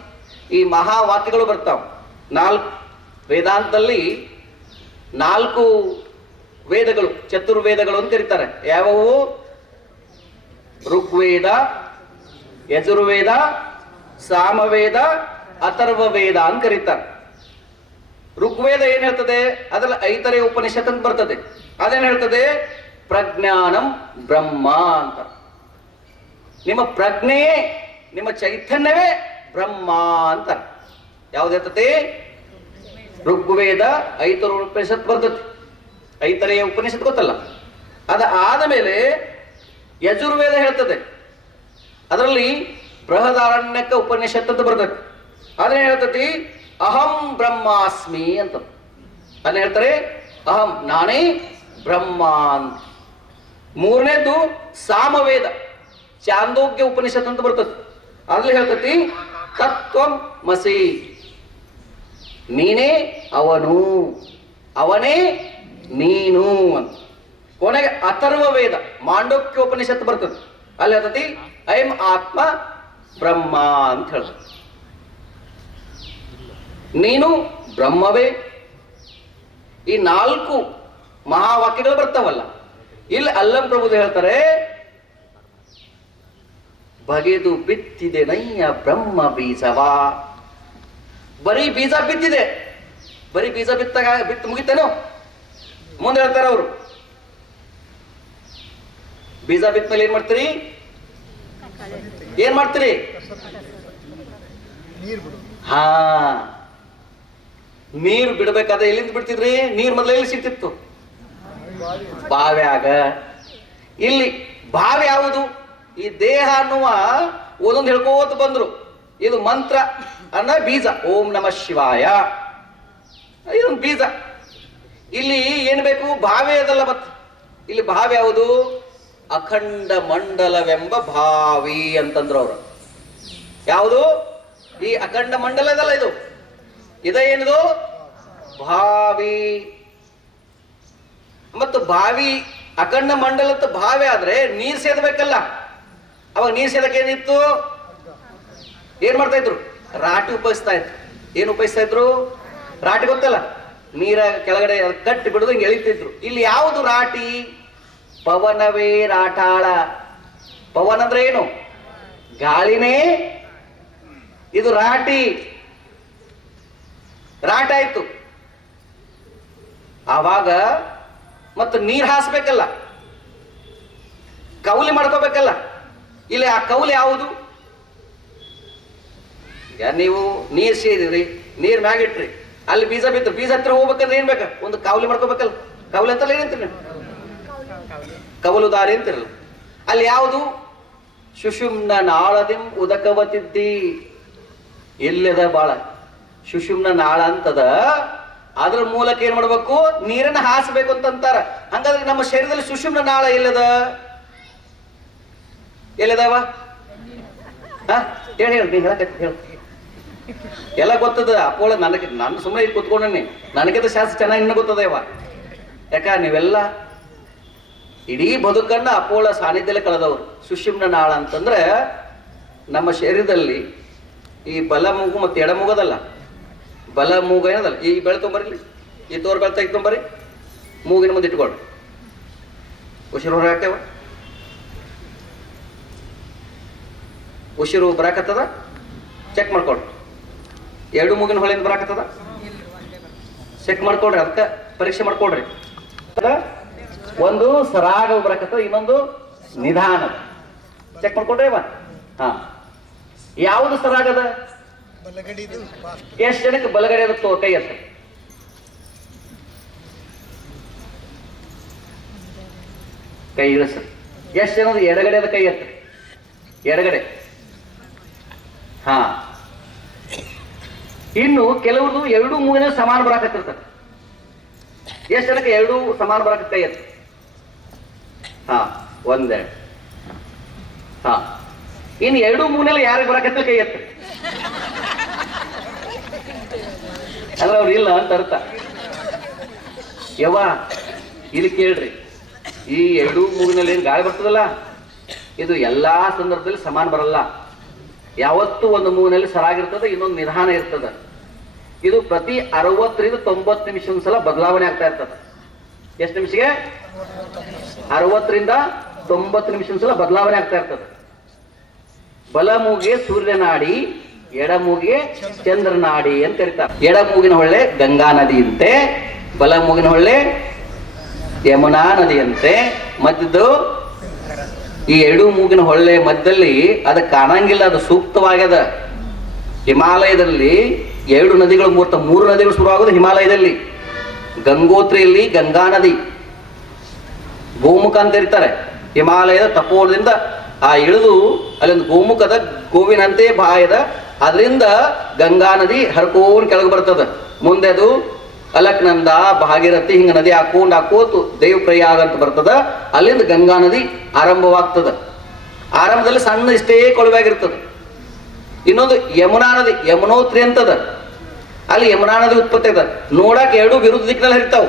ಈ ಮಹಾವಾಕ್ಯಗಳು ಬರ್ತಾವ. 4 ವೇದಾಂತದಲ್ಲಿ 4 ವೇದಗಳು, ಚತುರ್ವೇದಗಳು ಅಂತ ಇರ್ತಾರೆ. ಯಾವವು? ಋಗ್ವೇದ, ಯಜುರ್ವೇದ, ಸಾಮವೇದ, ಅಥರ್ವ ವೇದ ಅಂತ ಕರೀತಾರೆ. ಋಗ್ವೇದ ಏನ್ ಹೇಳ್ತದೆ? ಅದ್ರಲ್ಲಿ ಐತರೇಯ ಉಪನಿಷತ್ ಅಂತ ಬರ್ತದೆ. ಅದೇನ್ ಹೇಳ್ತದೆ? ಪ್ರಜ್ಞಾನಂ ಬ್ರಹ್ಮ ಅಂತ. ನಿಮ್ಮ ಪ್ರಜ್ಞೆಯೇ, ನಿಮ್ಮ ಚೈತನ್ಯವೇ ಬ್ರಹ್ಮ ಅಂತ. ಯಾವ್ದು ಹೇಳ್ತದೆ? ಋಗ್ವೇದ ಐತರೇಯ ಉಪನಿಷತ್ ಬರ್ತದೆ. ಐತರೇಯ ಉಪನಿಷತ್ ಗೊತ್ತಲ್ಲ? ಅದ ಆದ ಮೇಲೆ ಯಜುರ್ವೇದ ಹೇಳ್ತದೆ. ಅದರಲ್ಲಿ ಬೃಹದಾರಣ್ಯಕ ಉಪನಿಷತ್ ಅಂತ ಬರ್ತದೆ. ಅದನ್ನ ಹೇಳ್ತತಿ ಅಹಂ ಬ್ರಹ್ಮಾಸ್ಮಿ ಅಂತ. ಅದನ್ನ ಹೇಳ್ತಾರೆ ಅಹಂ, ನಾನೇ ಬ್ರಹ್ಮ ಅಂತ. 3ನೇದು ಸಾಮವೇದ, ಚಾಂದೋಗ್ಯ ಉಪನಿಷತ್ ಅಂತ ಬರ್ತದೆ. ಅದ್ರಲ್ಲಿ ಹೇಳ್ತತಿ ತತ್ವಂ ಮಸಿ, ನೀನೇ ಅವನು, ಅವನೇ ನೀನು ಅಂತ. ಕೊನೆಗೆ ಅಥರ್ವ ವೇದ, ಮಾಂಡೋಕ್ಯ ಉಪನಿಷತ್ ಬರ್ತದೆ. ಅಲ್ಲಿ ಹೇಳ್ತತಿ ಐಂ ಆತ್ಮ ಬ್ರಹ್ಮ ಅಂತ ಹೇಳ್ತದೆ. ನೀನು ಬ್ರಹ್ಮವೇ. ಈ 4 ಮಹಾವಾಕ್ಯಗಳು ಬರ್ತಾವಲ್ಲ, ಇಲ್ಲಿ ಅಲ್ಲಂ ಪ್ರಭುದು ಹೇಳ್ತಾರೆ ಬಗೆದು ಬಿತ್ತಿದೆ ನಯ್ಯ ಬ್ರಹ್ಮ ಬೀಜವ. ಬರೀ ಬೀಜ ಬಿತ್ತಿದೆ, ಬರೀ ಬೀಜ ಬಿತ್ತು ಮುಗಿತೇನೋ? ಮುಂದೆ ಹೇಳ್ತಾರೆ ಅವರು, ಬೀಜ ಬಿತ್ತ ಮೇಲೆ ಏನ್ ಮಾಡ್ತೀರಿ? ಏನ್ ಮಾಡ್ತೀರಿ? ಹಾ, ನೀರು ಬಿಡಬೇಕಾದ್ರೆ ಎಲ್ಲಿಂದ ಬಿಡ್ತಿದ್ರಿ? ನೀರ್ ಮೊದಲು ಎಲ್ಲಿ ಸಿಗ್ತಿತ್ತು? ಬಾವ್ಯಾಗ. ಇಲ್ಲಿ ಬಾವಿ ಯಾವುದು? ಈ ದೇಹ ಅನ್ನುವ ಒಂದೊಂದು ಹೇಳ್ಕೋತ ಬಂದ್ರು. ಇದು ಮಂತ್ರ ಅನ್ನ ಬೀಜ, ಓಂ ನಮಃ ಶಿವಾಯ, ಇದೊಂದು ಬೀಜ. ಇಲ್ಲಿ ಏನ್ ಬೇಕು? ಭಾವಿ ಅದಲ್ಲ. ಮತ್ತೆ ಇಲ್ಲಿ ಭಾವಿ ಯಾವುದು? ಅಖಂಡ ಮಂಡಲವೆಂಬ ಭಾವಿ ಅಂತಂದ್ರು ಅವರು. ಯಾವುದು? ಈ ಅಖಂಡ ಮಂಡಲ ಇದಲ್ಲ, ಇದು ಏನಿದು? ಭಾವಿ. ಮತ್ತು ಭಾವಿ ಅಖಂಡ ಮಂಡಲದ ಭಾವಿ ಆದ್ರೆ ನೀರ್ ಸೇದಬೇಕಲ್ಲ. ಅವಾಗ ನೀರ್ ಸೇದಕ್ಕೆ ಏನಿತ್ತು? ಏನ್ ಮಾಡ್ತಾ ಇದ್ರು? ರಾಟಿ ಉಪಯೋಗಿಸ್ತಾ ಇದ್ರು. ಏನ್ ಉಪಯೋಗಿಸ್ತಾ ಇದ್ರು? ರಾಟಿ ಗೊತ್ತಲ್ಲ, ನೀರ ಕೆಳಗಡೆ ಕಟ್ಟಿ ಬಿಡೋದು ಹಿಂಗೆ ಎಳಿತಿದ್ರು. ಇಲ್ಲಿ ಯಾವುದು ರಾಟಿ? ಪವನವೇ ರಾಟಾಳ. ಪವನ ಅಂದ್ರೆ ಏನು? ಗಾಳಿನೇ. ಇದು ರಾಟಿ. ರಾಟ ಆಯ್ತು. ಆವಾಗ ಮತ್ತು ನೀರ್ ಹಾಸ್ಬೇಕಲ್ಲ, ಕೌಲಿ ಮಾಡ್ಕೋಬೇಕಲ್ಲ. ಇಲ್ಲಿ ಆ ಕೌಲಿ ಯಾವುದು? ಈಗ ನೀವು ನೀರ್ ಸೇದಿದ್ರಿ, ನೀರ್ ಮ್ಯಾಗಿಟ್ರಿ, ಅಲ್ಲಿ ಬೀಜ ಬಿತ್ತು. ಬೀಜ ಹತ್ರ ಹೋಗ್ಬೇಕಂದ್ರೆ ಏನ್ ಬೇಕ? ಒಂದು ಕಾವಲಿ ಮಾಡ್ಕೋಬೇಕಲ್ಲ. ಕಾವಲಿ ಅಂತಲ್ಲ ಏನಂತೀರಿ ನೀವು? ಕವಲುದಾರಿ ಅಂತಿರಲ್ಲ. ಅಲ್ಲಿ ಯಾವುದು? ಸುಷುಮ್ನ ನಾಳದಿಂ ಉದಕವತಿದ್ದಿ. ಎಲ್ಲದ ಬಾಳ ಸುಷುಮ್ನ ನಾಳ ಅಂತದ. ಅದ್ರ ಮೂಲಕ ಏನ್ ಮಾಡ್ಬೇಕು? ನೀರನ್ನ ಹಾಸಬೇಕು ಅಂತಂತಾರ. ಹಂಗಾದ್ರೆ ನಮ್ಮ ಶರೀರದಲ್ಲಿ ಸುಷುಮ್ನ ನಾಳ ಎಲ್ಲದ? ಎಲ್ಲದಾವ? ಹೇಳಿ ಹೇಳಿ, ನೀ ಹೇಳಕತ್ತಿ ಹೇಳ. ಎಲ್ಲ ಗೊತ್ತದ ಅಪ್ಪೋಳ. ನನ್ನ ಸುಮ್ಮನೆ ಇಲ್ಲಿ ಕೂತ್ಕೊಂಡನಿ, ನನಗಿಂತ ಶಾಸ್ತ್ರ ಚೆನ್ನಾಗಿ ಇನ್ನ ಗೊತ್ತದ ಇವ. ಯಾಕ ನೀವೆಲ್ಲ ಇಡೀ ಬದುಕನ್ನ ಅಪ್ಪೋಳ ಸಾನ್ನಿಧ್ಯದಲ್ಲಿ ಕಳೆದವರು. ಸುಷುಮ್ನ ನಾಳ ಅಂತಂದ್ರೆ ನಮ್ಮ ಶರೀರದಲ್ಲಿ ಈ ಬಲ ಮೂಗು ಮತ್ತು ಎಡ ಮೂಗದಲ್ಲ, ಬಲ ಮೂಗು ಏನದಲ್ಲ, ಈ ಬೆಳೆ ತೊಂಬರಿಲಿ, ಈ ತೋರ್ ಬೆಳೆ ತೆಗಿತೊಂಬರಿ, ಮೂಗಿನ ಮುಂದೆ ಇಟ್ಕೊಳ್ರಿ. ಉಸಿರು ಹೊರ ಹಾಕ್ತೇವ. ಉಸಿರು ಬರಾಕತ್ತದ? ಚೆಕ್ ಮಾಡ್ಕೊಳ್ರಿ. ಎರಡು ಮೂಗಿನ ಹೊಳೆಯಿಂದ ಬರಾಕತ್ತದ? ಚೆಕ್ ಮಾಡ್ಕೊಳ್ರಿ. ಅದಕ್ಕೆ ಪರೀಕ್ಷೆ ಮಾಡ್ಕೊಳ್ರಿ. ಒಂದು ಸರಾಗ ಬರಾಕತ್ತದ, ಇನ್ನೊಂದು ನಿಧಾನ. ಚೆಕ್ ಮಾಡ್ಕೊಳ್ರಿ. ಹಾ, ಯಾವುದು ಸರಾಗದ? ಎಷ್ಟು ಜನಕ್ಕೆ ಬಲಗಡೆ ಅದು ಕೈ ಎತ್ತ? ಕೈ ಇಳಿಸ. ಎಷ್ಟು ಜನದು ಎಡಗಡೆ ಅದ ಕೈ ಎತ್ತ? ಎಡಗಡೆ. ಹಾ, ಇನ್ನು ಕೆಲವ್ರದು ಎರಡು ಮೂಗಿನ ಸಮಾನ ಬರಾಕತ್ತಿರ್ತದೆ. ಎಷ್ಟು ಜನಕ್ಕೆ ಎರಡು ಸಮಾನ ಬರಾಕತ್ತ ಕೈ ಎತ್ತ? ಹಾ, ಒಂದೆರಡು. ಹಾ, ಇನ್ನು ಎರಡು ಮೂಗಿನಲ್ಲಿ ಯಾರಿಗೆ ಬರಾಕತ್ತ ಕೈ ಎತ್ತ? ಅಂದ್ರೆ ಅವ್ರು ಇಲ್ಲ ಅಂತ ಅರ್ಥ. ಯವ್ವ ಇಲ್ಲಿ ಕೇಳ್ರಿ, ಈ ಎರಡು ಮೂಗಿನಲ್ಲಿ ಏನು ಗಾಳಿ ಬರ್ತದಲ್ಲ, ಇದು ಎಲ್ಲಾ ಸಂದರ್ಭದಲ್ಲಿ ಸಮಾನ ಬರಲ್ಲ. ಯಾವತ್ತು ಒಂದು ಮೂಗಿನಲ್ಲಿ ಸರಾಗಿರ್ತದೆ, ಇನ್ನೊಂದು ನಿಧಾನ ಇರ್ತದೆ. ಇದು ಪ್ರತಿ 60ರಿಂದ 90 ನಿಮಿಷ ಒಂದ್ಸಲ ಬದಲಾವಣೆ ಆಗ್ತಾ ಇರ್ತದೆ. ಎಷ್ಟು ನಿಮಿಷಕ್ಕೆ? 60ರಿಂದ 90 ನಿಮಿಷ ಒಂದ್ಸಲ ಬದಲಾವಣೆ ಆಗ್ತಾ ಇರ್ತದೆ. ಬಲ ಮೂಗಿಗೆ ಸೂರ್ಯನಾಡಿ, ಎಡ ಮೂಗಿಗೆ ಚಂದ್ರನಾಡಿ ಅಂತ ಕರೀತಾರೆ. ಎಡ ಮೂಗಿನ ಹೊಳ್ಳೆ ಗಂಗಾ ನದಿಯಂತೆ, ಬಲ ಮೂಗಿನ ಹೊಳ್ಳೆ ಯಮುನಾ ನದಿಯಂತೆ. ಮಧ್ಯದ್ದು ಈ ಎರಡು ಮೂಗಿನ ಹೊಳ್ಳೆ ಮಧ್ಯದಲ್ಲಿ ಅದು ಕಾಣಂಗಿಲ್ಲ, ಅದು ಸೂಕ್ತವಾಗ್ಯದ. ಹಿಮಾಲಯದಲ್ಲಿ ಎರಡು ನದಿಗಳು, ಮೂರು ನದಿಗಳು ಶುರುವಾಗೋದು ಹಿಮಾಲಯದಲ್ಲಿ. ಗಂಗೋತ್ರಿಯಲ್ಲಿ ಗಂಗಾ ನದಿ, ಗೋಮುಖ ಅಂತ ಇರ್ತಾರೆ. ಹಿಮಾಲಯದ ತಪೋವನದಿಂದ ಆ ಇಳಿದು ಅಲ್ಲೊಂದು ಗೋಮುಖದ ಗೋವಿನಂತೆ ಬಾಯದ, ಅದರಿಂದ ಗಂಗಾ ನದಿ ಹರ್ಕೋನ್ ಕೆಳಗೆ ಬರ್ತದ. ಮುಂದೆ ಅದು ಅಲಕ್ನಂದ, ಭಾಗೀರಥಿ ಹಿಂಗ ನದಿ ಹಾಕೋತು ದೇವಪ್ರಯಾಗ ಅಂತ ಬರ್ತದ. ಅಲ್ಲಿಂದ ಗಂಗಾ ನದಿ ಆರಂಭವಾಗ್ತದ. ಆರಂಭದಲ್ಲಿ ಸಣ್ಣ ಇಷ್ಟೇ ಕೊಳವೆಯಾಗಿರ್ತದ. ಇನ್ನೊಂದು ಯಮುನಾ ನದಿ, ಯಮುನೋತ್ರಿ ಅಂತದ. ಅಲ್ಲಿ ಯಮುನಾ ನದಿ ಉತ್ಪತ್ತಿ ಅದ. ನೋಡಕ್ ಎರಡು ವಿರುದ್ಧ ದಿಕ್ಕಿನಲ್ಲಿ ಹರಿತಾವ.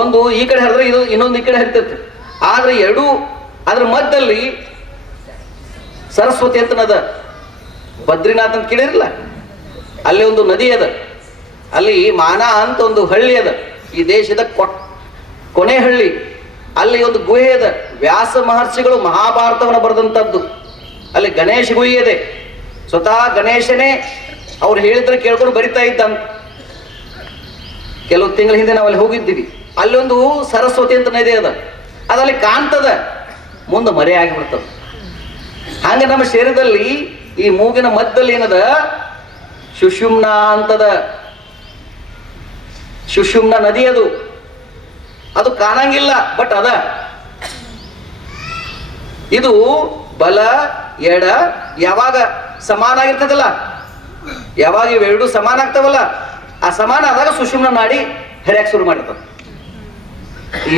ಒಂದು ಈ ಕಡೆ ಹರಿದ್ರೆ ಇದು ಇನ್ನೊಂದು ಈ ಕಡೆ ಹರಿತೈತಿ. ಆದ್ರೆ ಎರಡು ಅದ್ರ ಮಧ್ಯದಲ್ಲಿ ಸರಸ್ವತಿ ಅಂತ ಅದ. ಬದ್ರಿನಾಥ್ ಅಂತ ಕೇಳಿರಲ್ಲ, ಅಲ್ಲಿ ಒಂದು ನದಿ ಅದ. ಅಲ್ಲಿ ಮಾನಾ ಅಂತ ಒಂದು ಹಳ್ಳಿ ಅದ, ಈ ದೇಶದ ಕೊನೆ ಹಳ್ಳಿ. ಅಲ್ಲಿ ಒಂದು ಗುಹೆ ಅದ. ವ್ಯಾಸ ಮಹರ್ಷಿಗಳು ಮಹಾಭಾರತವನ್ನು ಬರೆದಂತದ್ದು. ಅಲ್ಲಿ ಗಣೇಶ ಗುಹೆ ಇದೆ. ಸ್ವತಃ ಗಣೇಶನೇ ಅವ್ರು ಹೇಳಿದ್ರೆ ಕೇಳ್ಕೊಂಡು ಬರಿತಾ ಇದ್ದಂತ. ಕೆಲವು ತಿಂಗಳ ಹಿಂದೆ ನಾವು ಅಲ್ಲಿ ಹೋಗಿದ್ದೀವಿ. ಅಲ್ಲೊಂದು ಸರಸ್ವತಿ ಅಂತ ನದಿ ಅದ. ಅದಲ್ಲಿ ಕಾಣ್ತದ, ಮುಂದೆ ಮರೆ ಆಗಿಬಿಡ್ತದ. ಹಂಗ ನಮ್ಮ ಶರೀರದಲ್ಲಿ ಈ ಮೂಗಿನ ಮಧ್ಯದಲ್ಲಿ ಏನದ ಸುಷುಮ್ನ ಅಂತದ. ಸುಷುಮ್ನ ನದಿ ಅದು, ಅದು ಕಾಣಂಗಿಲ್ಲ ಬಟ್ ಅದ. ಇದು ಬಲ ಎಡ ಯಾವಾಗ ಸಮಾನ ಆಗಿರ್ತದಲ್ಲ, ಯಾವಾಗ ಇವೆರಡು ಸಮಾನ ಆಗ್ತಾವಲ್ಲ, ಆ ಸಮಾನ ಆದಾಗ ಸುಷುಮ್ನ ನಾಡಿ ಹರಿಯಾಕ ಶುರು ಮಾಡಿರ್ತದೆ.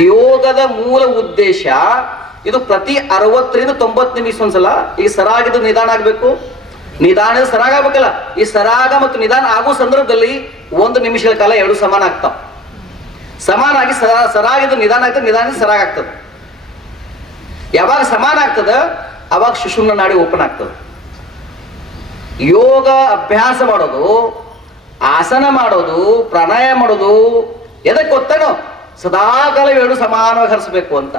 ಯೋಗದ ಮೂಲ ಉದ್ದೇಶ ಇದು ಪ್ರತಿ 60ರಿಂದ 90 ನಿಮಿಷ ಒಂದ್ಸಲ ಈ ಸರಾಗಿದ್ದು ನಿಧಾನ ಆಗ್ಬೇಕು, ನಿಧಾನ ಸರಾಗ ಆಗ್ಬೇಕಲ್ಲ. ಈ ಸರಾಗ ಮತ್ತು ನಿಧಾನ ಆಗೋ ಸಂದರ್ಭದಲ್ಲಿ 1 ನಿಮಿಷಗಳ ಕಾಲ ಎರಡು ಸಮಾನ ಆಗ್ತಾವ. ಸಮಾನ ಆಗಿ ಸರಾಗಿದ್ದು ನಿಧಾನ ಆಗ್ತದೆ, ನಿಧಾನ ಸರಾಗ ಆಗ್ತದೆ. ಯಾವಾಗ ಸಮಾನ ಆಗ್ತದ ಅವಾಗ ಸುಷುಮ್ನ ನಾಡಿ ಓಪನ್ ಆಗ್ತದೆ. ಯೋಗ ಅಭ್ಯಾಸ ಮಾಡೋದು, ಆಸನ ಮಾಡೋದು, ಪ್ರಾಣಾಯಾಮ ಮಾಡೋದು ಎದಕ್ಕೆ ಗೊತ್ತೇನೋ? ಸದಾಕಾಲ ಎರಡು ಸಮಾನವಾಗಿ ಹರಿಸ್ಬೇಕು ಅಂತ.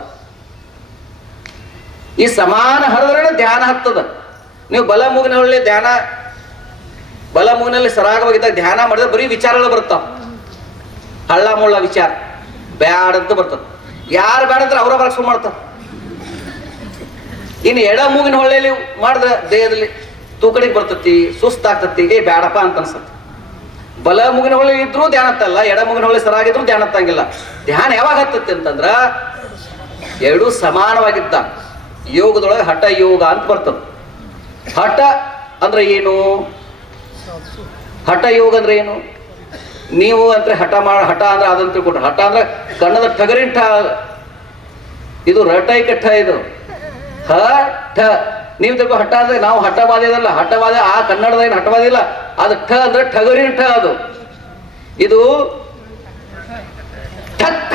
ಈ ಸಮಾನ ಹರಿದ್ರೆ ಧ್ಯಾನ ಹತ್ತದ. ನೀವು ಬಲ ಮೂಗಿನಲ್ಲಿ ಧ್ಯಾನ, ಬಲ ಮೂಗಿನಲ್ಲಿ ಸರಾಗವಾಗಿದ್ದಾಗ ಧ್ಯಾನ ಮಾಡಿದ್ರೆ ಬರೀ ವಿಚಾರಗಳು ಬರ್ತಾವ, ಹಳ್ಳ ಮುಳ್ಳ ವಿಚಾರ ಬ್ಯಾಡ ಅಂತ ಬರ್ತದ. ಯಾರು ಬ್ಯಾಡ ಅಂದ್ರೆ ಅವರ ಬರಕ್ ಶುರು ಮಾಡ್ತಾರ. ಇನ್ನು ಎಡ ಮೂಗಿನ ಹೊಳ್ಳೆಯಲ್ಲಿ ಮಾಡಿದ್ರೆ ದೇಹದಲ್ಲಿ ತೂಕಡಿಗೆ ಬರ್ತತಿ, ಸುಸ್ತಾಗ್ತತಿ, ಬ್ಯಾಡಪ್ಪ ಅಂತ ಅನ್ಸತ್ತೆ. ಬಲ ಮೂಗಿನ ಹೊಳ್ಳೆ ಇದ್ರೂ ಧ್ಯಾನ ಹತ್ತಲ್ಲ, ಎಡ ಮೂಗಿನ ಹೊಳ್ಳೆ ಸರಾಗಿದ್ರು ಧ್ಯಾನ ಹತ್ತಂಗಿಲ್ಲ. ಧ್ಯಾನ ಯಾವಾಗ ಹತ್ತತ್ತೆ ಅಂತಂದ್ರ ಎರಡೂ ಸಮಾನವಾಗಿದ್ದ. ಯೋಗದೊಳಗೆ ಹಠ ಯೋಗ ಅಂತ ಬರ್ತದೆ. ಹಠ ಅಂದ್ರೆ ಏನು? ಹಠ ಯೋಗ ಅಂದ್ರೆ ಏನು? ನೀವು ಅಂದ್ರೆ ಹಠ ಅಂದ್ರೆ ಅದಂತ ತಿಳ್ಕೊಟ್ರೆ, ಹಠ ಅಂದ್ರೆ ಕಣ್ಣದ ಟಗರಿನ ಠ, ಇದು ರಟೈಕ ಠ, ಇದು ಹಠ. ನೀವು ತಿಳ್ಕೊ ಹಠ ಅಂದ್ರೆ ನಾವು ಹಠವಾದಿ ಅದಲ್ಲ, ಹಠವಾದಿ ಆ ಕನ್ನಡದ ಏನು ಹಠವಾದಿ ಇಲ್ಲ, ಅದು ಠ ಅಂದ್ರೆ ಟಗರಿನ ಠ. ಅದು ಇದು ಠಕ್ಕ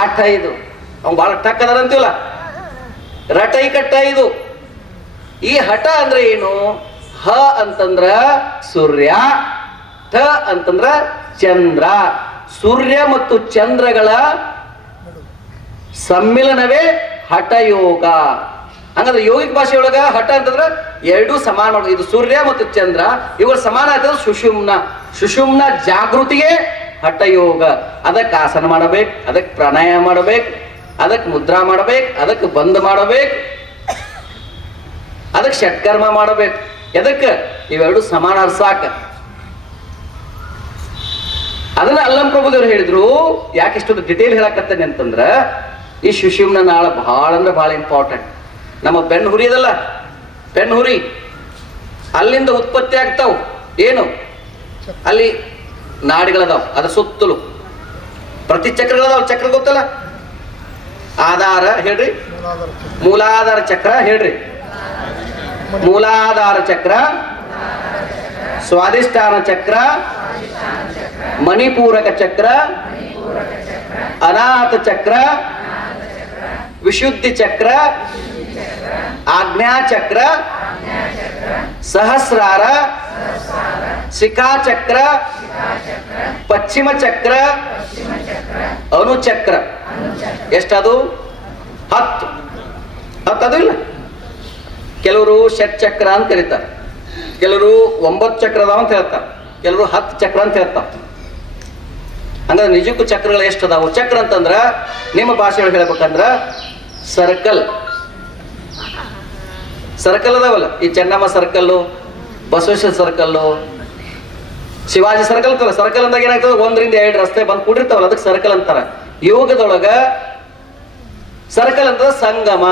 ಆಠ, ಇದು ಅವ್ನು ಬಹಳ ಠಕ್ ಅದಾರ ಅಂತೀವಲ್ಲ, ರಟೈಕಟ್ಟ ಇದು. ಈ ಹಠ ಅಂದ್ರೆ ಏನು? ಹ ಅಂತಂದ್ರ ಸೂರ್ಯ, ಠ ಅಂತಂದ್ರ ಚಂದ್ರ. ಸೂರ್ಯ ಮತ್ತು ಚಂದ್ರಗಳ ಸಮ್ಮಿಲನವೇ ಹಠಯೋಗ. ಹಂಗಂದ್ರೆ ಯೋಗಿಕ ಭಾಷೆಯೊಳಗ ಹಠ ಅಂತಂದ್ರ ಎರಡೂ ಸಮಾನ. ಇದು ಸೂರ್ಯ ಮತ್ತು ಚಂದ್ರ ಇವುಗಳ ಸಮಾನ ಆಗ್ತದೆ ಸುಷುಮ್ನ. ಸುಷುಮ್ನ ಜಾಗೃತಿಗೆ ಹಠಯೋಗ. ಅದಕ್ಕೆ ಆಸನ ಮಾಡಬೇಕು, ಅದಕ್ಕೆ ಪ್ರಾಣಾಯಾಮ ಮಾಡಬೇಕು, ಅದಕ್ಕೆ ಮುದ್ರಾ ಮಾಡಬೇಕು, ಅದಕ್ಕೆ ಬಂದ್ ಮಾಡಬೇಕು, ಅದಕ್ಕೆ ಷಟ್ಕರ್ಮ ಮಾಡಬೇಕು. ಎದಕ್ಕೆ? ಇವೆರಡು ಸಮಾನ ಸಾಕ. ಅದನ್ನ ಅಲ್ಲಂ ಪ್ರಭುದೇವರು ಹೇಳಿದ್ರು. ಯಾಕೆ ಇಷ್ಟೊಂದು ಡಿಟೇಲ್ ಹೇಳಕತ್ತೇನೆ ಅಂತಂದ್ರ ಈ ಸುಷುಮ್ನ ನಾಳ ಬಹಳ ಅಂದ್ರೆ ಬಹಳ ಇಂಪಾರ್ಟೆಂಟ್. ನಮ್ಮ ಬೆನ್ನು ಹುರಿ ಅದಲ್ಲ, ಬೆನ್ನು ಹುರಿ ಅಲ್ಲಿಂದ ಉತ್ಪತ್ತಿ ಆಗ್ತಾವ. ಏನು? ಅಲ್ಲಿ ನಾಡಿಗಳದಾವ, ಅದ್ರ ಸುತ್ತಲೂ ಪ್ರತಿ ಚಕ್ರಗಳದಾವ. ಚಕ್ರ ಗೊತ್ತಲ್ಲ? ಆಧಾರ ಹೇಳ್ರಿ, ಮೂಲಾಧಾರ ಚಕ್ರ ಹೇಳ್ರಿ. ಮೂಲಾಧಾರ ಚಕ್ರ, ಸ್ವಾಧಿಷ್ಠಾನ ಚಕ್ರ, ಮಣಿಪೂರಕ ಚಕ್ರ, ಅನಾಹತ ಚಕ್ರ, ವಿಶುದ್ಧಿ ಚಕ್ರ, ಆಜ್ಞಾ ಚಕ್ರ, ಸಹಸ್ರಾರ, ಶಿಖಾ ಚಕ್ರ, ಪಶ್ಚಿಮ ಚಕ್ರ, ಅನುಚಕ್ರ. ಎಷ್ಟದು? 10. 10 ಅದು ಇಲ್ಲ. ಕೆಲವರು ಷಟ್ ಚಕ್ರ ಅಂತ ಕರೀತಾರೆ, ಕೆಲವರು 9 ಚಕ್ರ ಅದಾವ ಅಂತ ಹೇಳ್ತಾರೆ, ಕೆಲವರು 10 ಚಕ್ರ ಅಂತ ಹೇಳ್ತಾರೆ. ಹಂಗಾದ್ರೆ ನಿಜಕ್ಕೂ ಚಕ್ರಗಳು ಎಷ್ಟು ಅದಾವು? ಚಕ್ರ ಅಂತಂದ್ರ ನಿಮ್ಮ ಭಾಷೆಯೊಳಗೆ ಹೇಳ್ಬೇಕಂದ್ರ ಸರ್ಕಲ್. ಸರ್ಕಲ್ ಅದಾವಲ್ಲ, ಈ Chennamma circle, Basaveshwara circle, Shivaji circle ಅಂತಲ್ಲ. ಸರ್ಕಲ್ ಅಂದಾಗ ಏನಾಗ್ತದೆ? 1 ರಿಂದ 2 ರಸ್ತೆ ಬಂದು ಕೂಡಿರ್ತಾವಲ್ಲ, ಅದಕ್ಕೆ ಸರ್ಕಲ್ ಅಂತಾರ. ಯೋಗದೊಳಗ ಸರ್ಕಲ್ ಅಂತ ಸಂಗಮ.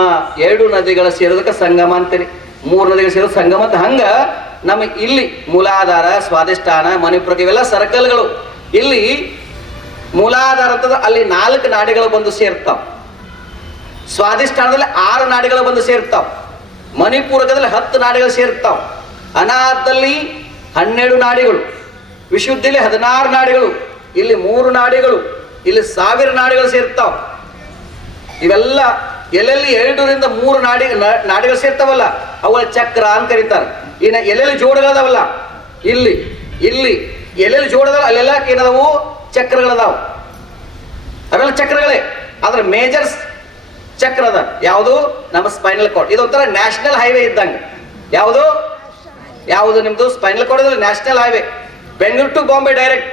2 ನದಿಗಳ ಸೇರೋದಕ್ಕೆ ಸಂಗಮ ಅಂತೀರಿ, 3 ನದಿಗಳ ಸೇರೋದು ಸಂಗಮ ಅಂತ. ಹಂಗ ನಮಗೆ ಇಲ್ಲಿ ಮೂಲಾಧಾರ, ಸ್ವಾಧಿಷ್ಠಾನ, ಮಣಿಪುರ ಇವೆಲ್ಲ ಸರ್ಕಲ್ಗಳು. ಇಲ್ಲಿ ಮೂಲಾಧಾರ ಅಂತಂದ್ರೆ ಅಲ್ಲಿ 4 ನಾಡಿಗಳು ಬಂದು ಸೇರ್ತಾವ. ಸ್ವಾಧಿಷ್ಠಾನದಲ್ಲಿ 6 ನಾಡಿಗಳು ಬಂದು ಸೇರ್ತಾವ. ಮಣಿಪೂರಕದಲ್ಲಿ 10 ನಾಡಿಗಳು ಸೇರ್ತಾವ. ಅನಾಹತದಲ್ಲಿ 12 ನಾಡಿಗಳು, ವಿಶುದ್ಧಿಲಿ 16 ನಾಡಿಗಳು, ಇಲ್ಲಿ 3 ನಾಡಿಗಳು, ಇಲ್ಲಿ 1000 ನಾಡಿಗಳು ಸೇರ್ತಾವ. ಇವೆಲ್ಲ ಎಲ್ಲೆಲ್ಲಿ 2 ರಿಂದ 3 ನಾಡಿಗಳು ಸೇರ್ತಾವಲ್ಲ ಅವುಗಳ ಚಕ್ರ ಅಂತ ಕರೀತಾರೆ. ಇನ್ನು ಎಲ್ಲೆಲ್ಲಿ ಜೋಡಗಳದಾವಲ್ಲ, ಇಲ್ಲಿ ಇಲ್ಲಿ ಎಲ್ಲೆಲ್ಲಿ ಜೋಡದಲ್ಲ ಅಲ್ಲೆಲ್ಲ ಏನದಾವು? ಚಕ್ರಗಳದಾವ. ಅವೆಲ್ಲ ಚಕ್ರಗಳೇ. ಆದ್ರೆ ಮೇಜರ್ಸ್ ಚಕ್ರ ಅದ. ಯಾವುದು? ನಮ್ಮ ಸ್ಪೈನಲ್ ಕಾರ್ಡ್. ಇದೊಂಥರ ನ್ಯಾಷನಲ್ ಹೈವೇ ಇದ್ದಂಗೆ. ಯಾವುದು? ಯಾವುದು ನಿಮ್ದು? ಸ್ಪೈನಲ್ ಕಾರ್ಡ್ ಅಲ್ಲ, national highway. Bengaluru to Bombay direct.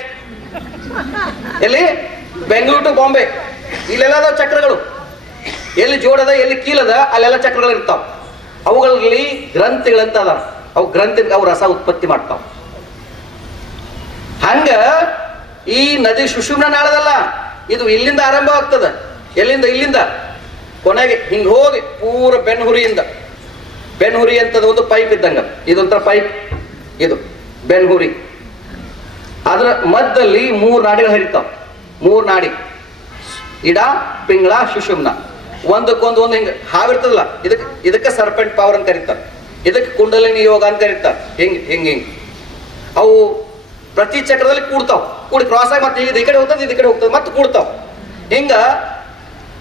ಎಲ್ಲಿ? ಬೆಂಗಳೂರು ಟು ಬಾಂಬೆ. ಇಲ್ಲೆಲ್ಲ ಅದಾವ ಚಕ್ರಗಳು. ಎಲ್ಲಿ ಜೋಡದ, ಎಲ್ಲಿ ಕೀಲದ ಅಲ್ಲೆಲ್ಲ ಚಕ್ರಗಳು ಇರ್ತಾವ. ಅವುಗಳಲ್ಲಿ ಗ್ರಂಥಿಗಳಂತ ಅದಾವ. ಅವು ಗ್ರಂಥಿ ಅವು ರಸ ಉತ್ಪತ್ತಿ ಮಾಡ್ತಾವ. ಹಂಗ ಈ ನದಿ ಸುಷುಮ್ನ ನಾಳದಲ್ಲ, ಇದು ಇಲ್ಲಿಂದ ಆರಂಭ ಆಗ್ತದ. ಎಲ್ಲಿಂದ? ಇಲ್ಲಿಂದ ಕೊನೆಗೆ ಹಿಂಗ ಹೋಗಿ ಪೂರ ಬೆನ್ಹುರಿ ಅಂತದ ಒಂದು ಪೈಪ್ ಇದ್ದಂಗ. ಇದೊಂಥರ ಪೈಪ್, ಇದು ಬೆನ್ಹುರಿ. ಅದರ ಮಧ್ಯದಲ್ಲಿ 3 ನಾಡಿಗಳು ಹರಿತಾವ. 3 ನಾಡಿ, ಇಡ, ಪಿಂಗಳ, ಸುಷುಮ್ನ. ಒಂದಕ್ಕೊಂದು ಹಿಂಗ ಹಾವಿರ್ತದಲ್ಲ, ಇದಕ್ಕೆ ಸರ್ಪೆಂಟ್ ಪವರ್ ಅಂತ ಕರೀತಾರೆ, ಇದಕ್ಕೆ ಕುಂಡಲಿನಿ ಯೋಗ ಅಂತ ಕರೀತಾರೆ. ಹಿಂಗ್ ಅವು ಪ್ರತಿ ಚಕ್ರದಲ್ಲಿ ಕೂಡಿ ಕ್ರಾಸ್ ಆಗಿ ಮತ್ತೆ ಈ ಕಡೆ ಹೋಗ್ತದೆ, ಈ ಕಡೆ ಹೋಗ್ತದೆ, ಮತ್ತೆ ಕೂಡ್ತಾವ. ಹಿಂಗ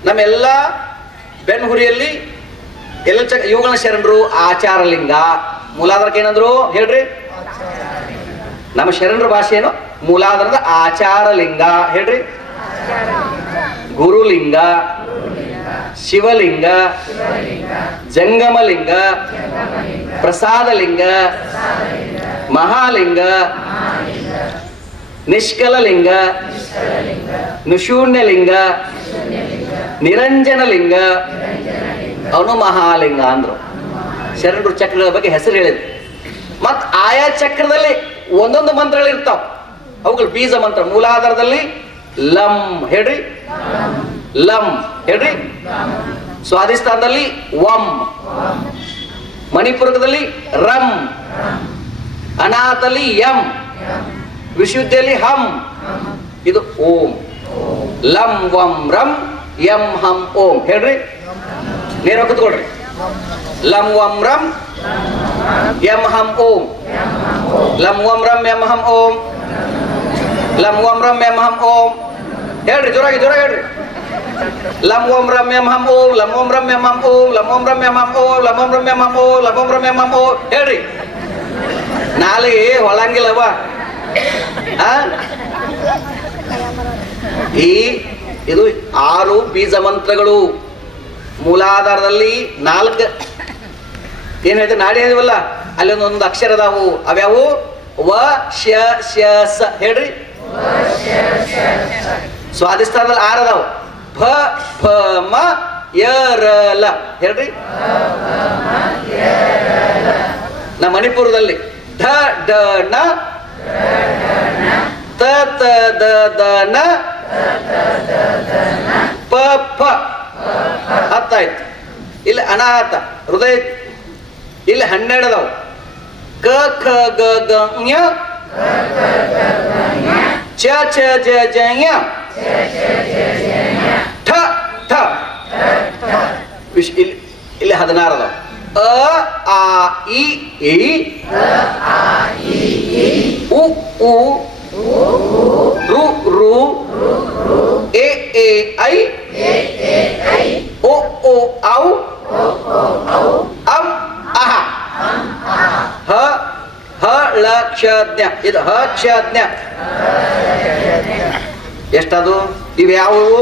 ನಮ್ಮೆಲ್ಲ ಬೆನ್ಹುರಿಯಲ್ಲಿ ಎಲ್ಲ ಇವುಗಳನ್ನ ಶರಣರು ಆಚಾರಲಿಂಗ. ಮೂಲಾಧಾರಕ್ಕೆ ಏನಂದ್ರು ಹೇಳ್ರಿ? ನಮ್ಮ ಶರಣರ ಭಾಷೆ ಏನು? ಮೂಲಾಧಾರದ ಆಚಾರಲಿಂಗ ಹೇಳ್ರಿ. ಗುರುಲಿಂಗ, ಶಿವಲಿಂಗ, ಜಂಗಮಲಿಂಗ, ಪ್ರಸಾದಲಿಂಗ, ಮಹಾಲಿಂಗ, ನಿಷ್ಕಲಲಿಂಗ, ನಿಶೂನ್ಯಲಿಂಗ, ನಿರಂಜನಲಿಂಗ, ಅವನು ಮಹಾಲಿಂಗ ಅಂದ್ರು. ಶರಣರು ಚಕ್ರಗಳ ಬಗ್ಗೆ ಹೆಸರು ಹೇಳಿದ್ರು. ಮತ್ ಆಯಾ ಚಕ್ರದಲ್ಲಿ ಒಂದೊಂದು ಮಂತ್ರಗಳು ಇರ್ತಾವ. ಅವುಗಳು ಬೀಜ ಮಂತ್ರ. ಮೂಲಾಧಾರದಲ್ಲಿ ಲಂ ಹೇಳ್ರಿ, ಲಂ ಹೇಳ್ರಿ. ಸ್ವಾಧಿಷ್ಠಾನದಲ್ಲಿ ವಂ, ಮಣಿಪುರದಲ್ಲಿ ರಂ, ಅನಾಥಲ್ಲಿ ಯಂ, ವಿಶುದ್ಧಿಯಲ್ಲಿ ಹಂ. ಇದು ಓಂ. ಲಂ ವಂ ರಂ ಯಂ ಹಂ ಓಂ ಹೇಳ್ರಿ. ನೇರ ಕೂತ್ಕೊಳ್ರಿ. ಲಂ ವಂ ರಂ ಯಂ ಹಂ ಓಂ. ಲಂ ವಂ ರಂ ಯಂ ಹಂ ಓಂ. ಲಂ ವಂ ರಂ ಯಂ ಹಂ ಓಂ ಹೇಳ್ರಿ. ಜೋರಾಗಿ ಹೇಳ್ರಿ. ಲಂ ವಂ ರಂ ಯಂ ಹಂ ಓಂ. ಲಂ ವಂ ರಂ ಯಂ ಹಂ ಓಂ. ಲಂ ವಂ ರಂ ಯಂ ಹಂ ಓಂ. ಲಂ ವಂ ರಂ ಯಂ ಹಂ ಓಂ. ಲಂ ವಂ ರಂ ಯಂ ಹಂ ಓಂ ಹೇಳ್ರಿ. ನಾಲಿಗೆ ಹೊಳಂಗಿಲ್ಲವ. ಇದು 6 ಬೀಜ ಮಂತ್ರಗಳು. ಮೂಲಾಧಾರದಲ್ಲಿ 4 ಏನ್ ಹೇಳ್ತಾರೆ? ನಾಡಿ ಹೇಳಿವಲ್ಲ, ಅಲ್ಲಿ ಒಂದೊಂದು ಅಕ್ಷರ ಅದಾವು. ಅವ್ಯಾವು? ವ ಶ ಶ ಸ ಹೇಳ್ರಿ. ಸ್ವಾಧಿಷ್ಠಾನದಲ್ಲಿ 6 ಅದಾವು. ಭ ಫ ಮ ಯ ರ ಲ ಹೇಳ್ರಿ. ನಮ್ಮ ಮಣಿಪುರದಲ್ಲಿ ಧ ಡ ನ ತ ತ ದ ದ ನ ಪ ಫ ಹತ್ತಾಯ್ತು. ಇಲ್ಲಿ ಅನಾಥ ಹೃದಯ, ಇಲ್ಲಿ 12 ಅದಾವ. ಕ ಖ ಗ ಗ ಞ ಚ ಛ ಜ ಜ ಞ ಠ ಠ. ಇಲ್ಲಿ 16 ಅದಾವ. ಅ ಆ ಇ ಈ ಉ ಉ ರು ರು ಎ ಎ ಐ ಓ ಓ ಔ ಅಂ ಅಹ ಹ ಹ ಳ ಕ್ಷ ಜ್ಞ. ಇದು ಹ ಕ್ಷ ಜ್ಞ. ಎಷ್ಟದು? ಇವ್ಯಾವುವು?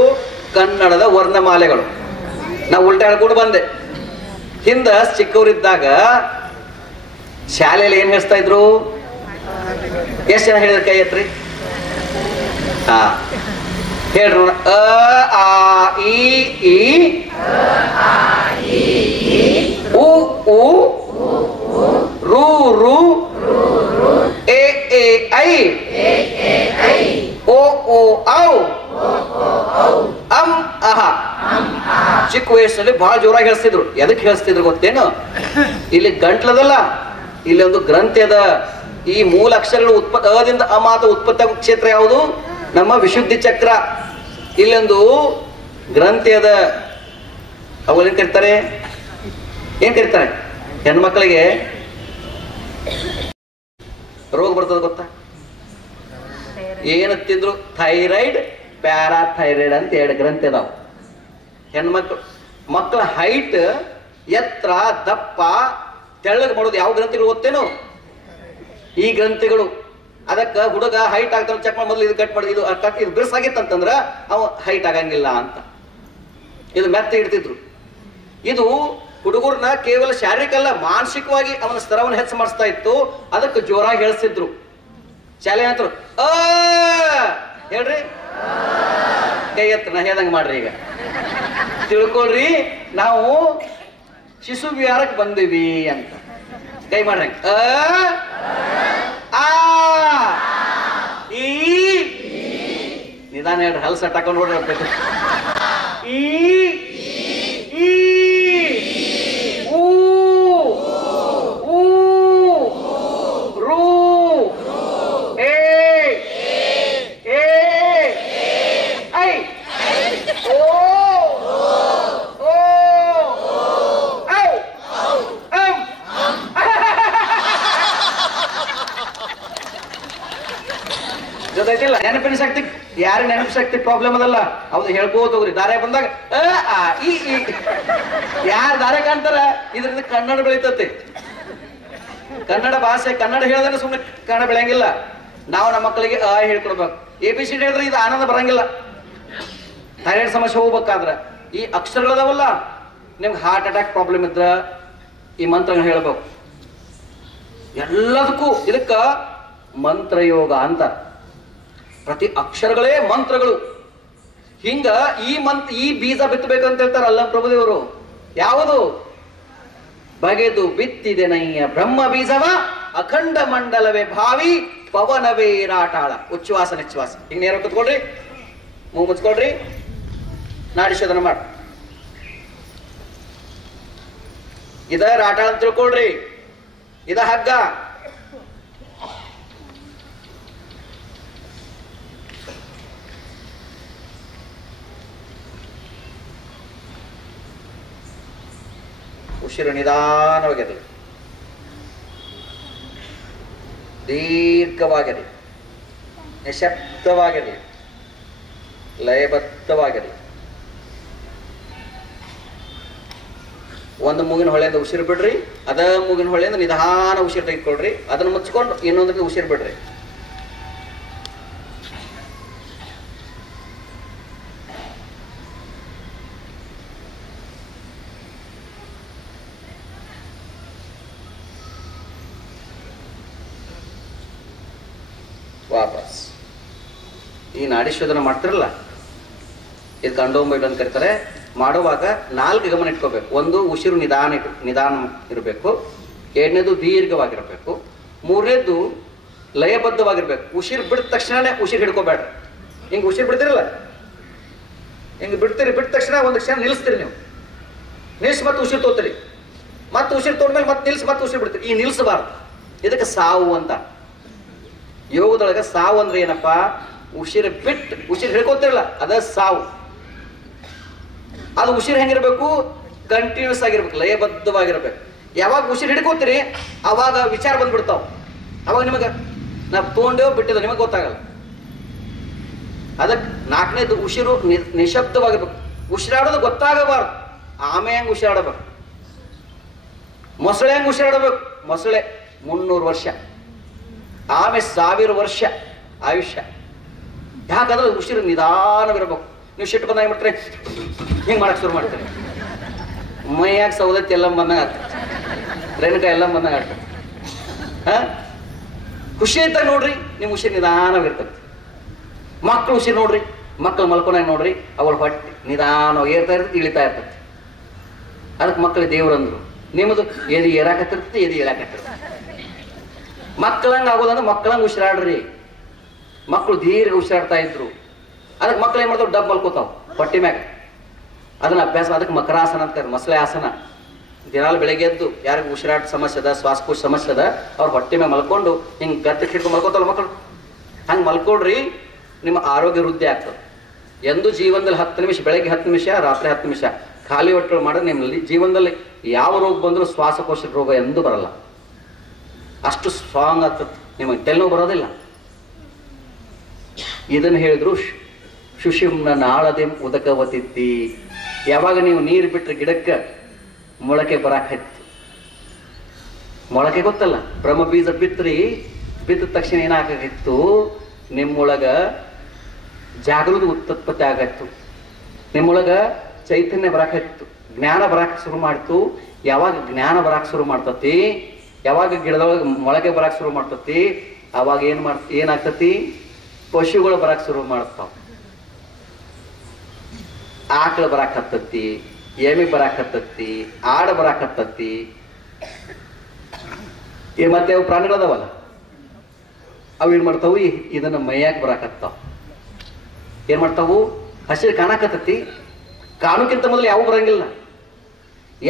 ಕನ್ನಡದ ವರ್ಣಮಾಲೆಗಳು. ನಾವು ಉಲ್ಟಾ ಹೇಳ್ಕೊಂಡು ಬಂದೆ. ಹಿಂದ ಚಿಕ್ಕವರಿದ್ದಾಗ ಶಾಲೆಯಲ್ಲಿ ಏನ್ ಹೇಳ್ತಾ ಇದ್ರು? ಎಷ್ಟು ಜನ ಹೇಳಿದ್ರೆ ಕೈ ಎತ್ರಿ. ಹಾ ಹೇಳ್ರು. ಅ ಆ ಇ ಈ ಉ ಉ ರು ರು ಎ ಎ ಐ ಓ ಓ ಔ ಅಂ ಅಹ. ಚಿಕ್ಕ ವಯಸ್ಸಲ್ಲಿ ಬಹಳ ಜೋರಾಗಿ ಹೇಳಿಸ್ತಿದ್ರು. ಎದಕ್ಕೆ ಹೇಳಿಸ್ತಿದ್ರು ಗೊತ್ತೇನು? ಇಲ್ಲಿ ಗಂಟ್ಲದಲ್ಲ, ಇಲ್ಲಿ ಒಂದು ಗ್ರಂಥಿ ಅದ. ಈ ಮೂಲ ಅಕ್ಷರಗಳು ಅದಿಂದ ಅಮಾತ ಉತ್ಪತ್ತಿ ಆಗೋ ಕ್ಷೇತ್ರ ಯಾವುದು? ನಮ್ಮ ವಿಶುದ್ಧಿ ಚಕ್ರ. ಇಲ್ಲೊಂದು ಗ್ರಂಥಿ ಅದ. ಅವುಗಳು ಏನ್ ಕರೀತಾರೆ? ಹೆಣ್ಮಕ್ಳಿಗೆ ರೋಗ ಬರ್ತದ ಗೊತ್ತಾ? ಏನು ತಿಂದ್ರು? ಥೈರಾಯ್ಡ್, ಪ್ಯಾರಾಥೈರಾಯ್ಡ್ ಅಂತ 2 ಗ್ರಂಥಿ ಅದಾವ. ಮಕ್ಕಳ ಹೈಟ್, ಎತ್ತರ, ದಪ್ಪ, ತೆಳ್ಳಗೆ ಮಾಡೋದು ಯಾವ ಗ್ರಂಥಿಗಳು ಗೊತ್ತೇನು? ಈ ಗ್ರಂಥಿಗಳು. ಅದಕ್ಕೆ ಹುಡುಗ ಹೈಟ್ ಆಗ್ತಾನೆ ಚೆಕ್ ಮಾಡಿ ಮೊದಲು ಇದು ಕಟ್ ಮಾಡಿ, ಇದು ಬಿರ್ಸಾಗಿತ್ತಂತಂದ್ರ ಅವ ಹೈಟ್ ಆಗಂಗಿಲ್ಲ ಅಂತ. ಇದು ಮೆತ್ತ ಇಡ್ತಿದ್ರು. ಇದು ಹುಡುಗರನ್ನ ಕೇವಲ ಶಾರೀರಿಕ ಅಲ್ಲ, ಮಾನಸಿಕವಾಗಿ ಅವನ ಸ್ತರವನ್ನು ಹೆಚ್ಚು ಮಾಡಿಸ್ತಾ ಇತ್ತು. ಅದಕ್ಕೆ ಜೋರಾಗಿ ಹೇಳಿಸ್ತಿದ್ರು. ಶಾಲೆ ಅಂತರು ಹೇಳ್ರಿ. ಕೈ ಎತ್ತ ನಾ ಹೇಳ್ದಂಗೆ ಮಾಡ್ರಿ. ಈಗ ತಿಳ್ಕೊಳ್ರಿ, ನಾವು ಶಿಶು ವಿಹಾರಕ್ಕೆ ಬಂದಿವಿ ಅಂತ ಕೈ ಮಾಡ್ರಿ. ಆ ಈ ನಿಧಾನ ಹೇಳ್ರಿ, ಹಲ್ಸ ಹಾಕೊಂಡು ನೋಡ್ರಿ ಅಂತ. ಈ ಊ ರೂ ಏ ಐ ಓ ಜೊತೆಗಿಲ್ಲ. ನೆನಪಿನ ಶಕ್ತಿ ಯಾರು ನೆನಪು ಶಕ್ತಿ ಪ್ರಾಬ್ಲಮ್ ಅದಲ್ಲ, ಹೌದು ಹೇಳ್ಕೋತ ಹೋಗ್ರಿ. ದಾರೆ ಬಂದಾಗ ಈ ಯಾರು ದಾರೆ ಕಾಣ್ತಾರ ಇದರಿಂದ ಕನ್ನಡ ಬೆಳಿತತಿ. ಕನ್ನಡ ಭಾಷೆ ಕನ್ನಡ ಹೇಳಿದ್ರೆ ಸುಮ್ಮನೆ ಕನ್ನಡ ಬೆಳೆಯಂಗಿಲ್ಲ. ನಾವು ನಮ್ಮ ಮಕ್ಕಳಿಗೆ ಹೇಳ್ಕೊಡ್ಬೇಕು. ABCD ಹೇಳಿದ್ರೆ ಇದು ಆನಂದ ಬರಂಗಿಲ್ಲ. ಥೈರಾಯ್ಡ್ ಸಮಸ್ಯೆ ಹೋಗ್ಬೇಕಾದ್ರ ಈ ಅಕ್ಷರಗಳದಾವಲ್ಲ, ನಿಮ್ಗೆ ಹಾರ್ಟ್ ಅಟ್ಯಾಕ್ ಪ್ರಾಬ್ಲಮ್ ಇದ್ರ ಈ ಮಂತ್ರ ಹೇಳ್ಬೇಕು. ಎಲ್ಲದಕ್ಕೂ ಇದಕ್ಕ ಮಂತ್ರಯೋಗ ಅಂತ. ಪ್ರತಿ ಅಕ್ಷರಗಳೇ ಮಂತ್ರಗಳು. ಹಿಂಗ ಈ ಬೀಜ ಬಿತ್ತಬೇಕಂತ ಹೇಳ್ತಾರ ಅಲ್ಲ ಪ್ರಭುದೇವರು. ಯಾವುದು? ಬಗೆದು ಬಿತ್ತಿದೆ ನಯ್ಯ ಬ್ರಹ್ಮ ಬೀಜವ ಅಖಂಡ ಮಂಡಲವೇ ಭಾವಿ ಪವನವೇ ರಾಟಾಳ. ಉಚ್ಛ್ವಾಸ ನಿಶ್ವಾಸ. ಹಿಂಗ ನೇರ ಕುತ್ಕೊಳ್ರಿ, ಮೂಗು ಮುಚ್ಕೊಳ್ರಿ, ನಾಡಿ ಶೋಧನ ಮಾಡಿ. ಇದ ರಾಟಾಳ ಅಂತ ತಿಳ್ಕೊಳ್ರಿ. ಇದ ಹಗ್ಗ. ಉಸಿರು ನಿಧಾನವಾಗಿದೆ, ದೀರ್ಘವಾಗಿದೆ, ನಿಶಬ್ದವಾಗಿದೆ, ಲಯಬದ್ಧವಾಗಿದೆ. ಒಂದು ಮೂಗಿನ ಹೊಳೆಯಿಂದ ಉಸಿರು ಬಿಡ್ರಿ, ಅದ ಮೂಗಿನ ಹೊಳೆಯಿಂದ ನಿಧಾನ ಉಸಿರು ತೆಗೆದುಕೊಳ್ರಿ. ಅದನ್ನು ಮುಚ್ಕೊಂಡು ಇನ್ನೊಂದಕ್ಕೆ ಉಸಿರು ಬಿಡ್ರಿ. ವಾಪಸ್ ಈ ನಾಡಿ ಶೋಧನ ಮಾಡ್ತಿರಲ್ಲ, ಇದು ಕಂಡೋಂಬೈಡ್ ಅಂತ ಕರೀತಾರೆ. ಮಾಡುವಾಗ 4 ಗಮನ ಇಟ್ಕೋಬೇಕು. ಒಂದು, ಉಸಿರು ನಿಧಾನ ಇರಬೇಕು. 2ನೇದು ದೀರ್ಘವಾಗಿರ್ಬೇಕು. 3ನೇದು ಲಯಬದ್ಧವಾಗಿರ್ಬೇಕು. ಉಸಿರು ಬಿಟ್ಟ ತಕ್ಷಣನೇ ಉಸಿರು ಹಿಡ್ಕೋಬೇಡ್ರಿ. ಹಿಂಗೆ ಉಸಿರು ಬಿಡ್ತಿರಲ್ಲ, ಹಿಂಗೆ ಬಿಡ್ತೀರಿ, ಬಿಟ್ಟ ತಕ್ಷಣ ಒಂದು ಕ್ಷಣ ನಿಲ್ಲಿಸ್ತೀರಿ. ನೀವು ನಿಲ್ಸಿ ಮತ್ತೆ ಉಸಿರು ತೋತೀರಿ, ಮತ್ತೆ ಉಸಿರು ತೊಗೊಂಡ್ಮೇಲೆ ಮತ್ತೆ ನಿಲ್ಸಿ ಮತ್ತೆ ಉಸಿರು ಬಿಡ್ತೀರಿ. ಈ ನಿಲ್ಸಬಾರ್ದು. ಇದಕ್ಕೆ ಸಾವು ಅಂತ. ಯೋಗದೊಳಗೆ ಸಾವು ಅಂದ್ರೆ ಏನಪ್ಪಾ? ಉಸಿರು ಬಿಟ್ಟು ಉಸಿರು ಹಿಡ್ಕೋತಿರಲ್ಲ, ಅದ ಸಾವು. ಅದು ಉಸಿರು ಹೆಂಗಿರ್ಬೇಕು? ಕಂಟಿನ್ಯೂಸ್ ಆಗಿರ್ಬೇಕು, ಲಯಬದ್ಧವಾಗಿರ್ಬೇಕು. ಯಾವಾಗ ಉಸಿರು ಹಿಡ್ಕೋತೀರಿ ಅವಾಗ ವಿಚಾರ ಬಂದ್ಬಿಡ್ತಾವ. ಅವಾಗ ನಿಮಗೆ ನಾವು ತೊಗೊಂಡೇವು ಬಿಟ್ಟಿದ್ದು ನಿಮಗೆ ಗೊತ್ತಾಗಲ್ಲ. ಅದಕ್ಕೆ 4ನೇದು ಉಸಿರು ನಿಶಬ್ದವಾಗಿರ್ಬೇಕು. ಉಸಿರಾಡೋದು ಗೊತ್ತಾಗಬಾರ್ದು. ಆಮೆ ಹೆಂಗೆ ಉಸಿರಾಡಬೇಕು, ಮೊಸಳೆ ಹೆಂಗೆ ಉಸಿರಾಡಬೇಕು. ಮೊಸಳೆ 300 ವರ್ಷ, ಆಮೆ 1000 ವರ್ಷ ಆಯುಷ್ಯ. ಯಾಕಂದ್ರೆ ಉಸಿರು ನಿಧಾನವಿರಬೇಕು. ನೀವು ಶಿಟ್ಟು ಬಂದಾಗ ಮಾಡ್ತಾರೆ, ಹಿಂಗೆ ಮಾಡಕ್ಕೆ ಶುರು ಮಾಡ್ತೀರಿ. ಮೈಯಾಗ ಸೌದತ್ತಿ ಎಲ್ಲ ಬಂದಾಗ ಆಗ್ತದೆ, ರೇಣುಕಾಯಿ ಎಲ್ಲ ಬಂದಾಗ ಆಗ್ತದೆ. ಖುಷಿ ಅಂತ ನೋಡ್ರಿ, ನಿಮ್ಮ ಉಸಿರು ನಿಧಾನವಿರ್ತದೆ. ಮಕ್ಕಳು ಉಸಿರು ನೋಡ್ರಿ, ಮಕ್ಕಳು ಮಲ್ಕೊಂಡಾಗ ನೋಡ್ರಿ, ಅವಳ ಹೊಟ್ಟೆ ನಿಧಾನವಾಗಿ ಏರ್ತಾ ಇರ್ತದೆ, ಇಳಿತಾ ಇರ್ತದೆ. ಅದಕ್ಕೆ ಮಕ್ಕಳಿಗೆ ದೇವ್ರಂದ್ರು. ನಿಮ್ಮದು ಎದಿ ಏರಾಕತ್ತಿರ್ತದೆ, ಎದಿ ಇಳಾಕತ್ತಿರ್ತದೆ. ಮಕ್ಕಳಂಗೆ ಆಗೋದಂದ್ರೆ ಮಕ್ಕಳಂಗೆ ಉಸಿರಾಡ್ರಿ. ಮಕ್ಕಳು ದೀರ್ಘ ಉಸಿರಾಡ್ತಾ ಇದ್ರು. ಅದಕ್ಕೆ ಮಕ್ಕಳು ಏನ್ ಮಾಡ್ತಾವ? ಡಬ್ ಮಲ್ಕೋತಾವ ಹೊಟ್ಟೆ ಮ್ಯಾಗ. ಅದನ್ನ ಅಭ್ಯಾಸ, ಅದಕ್ಕೆ ಮಕರಾಸನ ಅಂತ, ಮೊಸಳೆ ಆಸನ. ದಿನಾಲು ಬೆಳಗ್ಗೆ ಎದ್ದು ಯಾರಿಗೂ ಉಸಿರಾಟ ಸಮಸ್ಯೆ ಅದ, ಶ್ವಾಸಕೋಶ ಸಮಸ್ಯೆ ಅದ, ಅವ್ರ ಹೊಟ್ಟೆ ಮ್ಯಾಗ ಮಲ್ಕೊಂಡು ಹಿಂಗೆ ಗದ್ದಕ್ಕೆ ಹಿಡ್ಕೊಂಡು ಮಲ್ಕೋತಾವಲ್ಲ ಮಕ್ಕಳು, ಹಂಗೆ ಮಲ್ಕೊಡ್ರಿ. ನಿಮ್ಮ ಆರೋಗ್ಯ ವೃದ್ಧಿ ಆಗ್ತದೆ. ಎಂದು ಜೀವನದಲ್ಲಿ 10 ನಿಮಿಷ, ಬೆಳಗ್ಗೆ 10 ನಿಮಿಷ, ರಾತ್ರಿ 10 ನಿಮಿಷ ಖಾಲಿ ಹೊಟ್ಟೆ ಮಾಡಿದ್ರೆ ನಿಮ್ಮಲ್ಲಿ ಜೀವನದಲ್ಲಿ ಯಾವ ರೋಗ ಬಂದರೂ ಶ್ವಾಸಕೋಶದ ರೋಗ ಎಂದೂ ಬರಲ್ಲ. ಅಷ್ಟು ಸ್ಟ್ರಾಂಗ್ ಆಗ್ತದೆ. ನಿಮಗೆ ತೆಲುವು ಬರೋದಿಲ್ಲ. ಇದನ್ನು ಹೇಳಿದ್ರು ಶುಶಿಮ್ನ ನಾಳದೆ ಉದಕವತಿದ್ದಿ. ಯಾವಾಗ ನೀವು ನೀರು ಬಿಟ್ಟರೆ ಗಿಡಕ್ಕೆ ಮೊಳಕೆ ಬರಾಕತ್ತು. ಮೊಳಕೆ ಗೊತ್ತಲ್ಲ, ಬ್ರಹ್ಮ ಬೀಜ ಬಿತ್ತರಿ, ಬಿತ್ತಿದ ತಕ್ಷಣ ಏನಾಗಿತ್ತು? ನಿಮ್ಮೊಳಗ ಜಾಗೃತಿ ಉತ್ಪತ್ತಿ ಆಗತ್ತು. ನಿಮ್ಮೊಳಗ ಚೈತನ್ಯ ಬರಾಕತ್ತು, ಜ್ಞಾನ ಬರಾಕ್ ಶುರು ಮಾಡ್ತು. ಯಾವಾಗ ಜ್ಞಾನ ಬರಾಕ್ ಶುರು ಮಾಡ್ತತಿ, ಯಾವಾಗ ಗಿಡದೊಳಗೆ ಮೊಳಕೆ ಬರಾಕ್ ಶುರು ಮಾಡ್ತತಿ, ಅವಾಗ ಏನಾಗ್ತತಿ? ಪಶುಗಳು ಬರಾಕ್ ಶುರು ಮಾಡ್ತಾವ. ಆಕಳು ಬರಾಕ್ ಹತ್ತತಿ, ಎಮಿ ಬರಾಕತ್ತತಿ, ಆಡ ಬರಾಕತ್ತತಿ, ಮತ್ತೆ ಅವು ಪ್ರಾಣಿಗಳದಾವಲ್ಲ ಅವು ಏನ್ ಮಾಡ್ತಾವು, ಇದನ್ನ ಮೈಯಾಕ ಬರಾಕತ್ತಾವ. ಏನ್ ಮಾಡ್ತಾವು, ಹಸಿರು ಕಾಣಕತ್ತತಿ, ಕಾಣುಕ್ಕಿಂತ ಮೊದಲು ಯಾವ ಬರಂಗಿಲ್ಲ.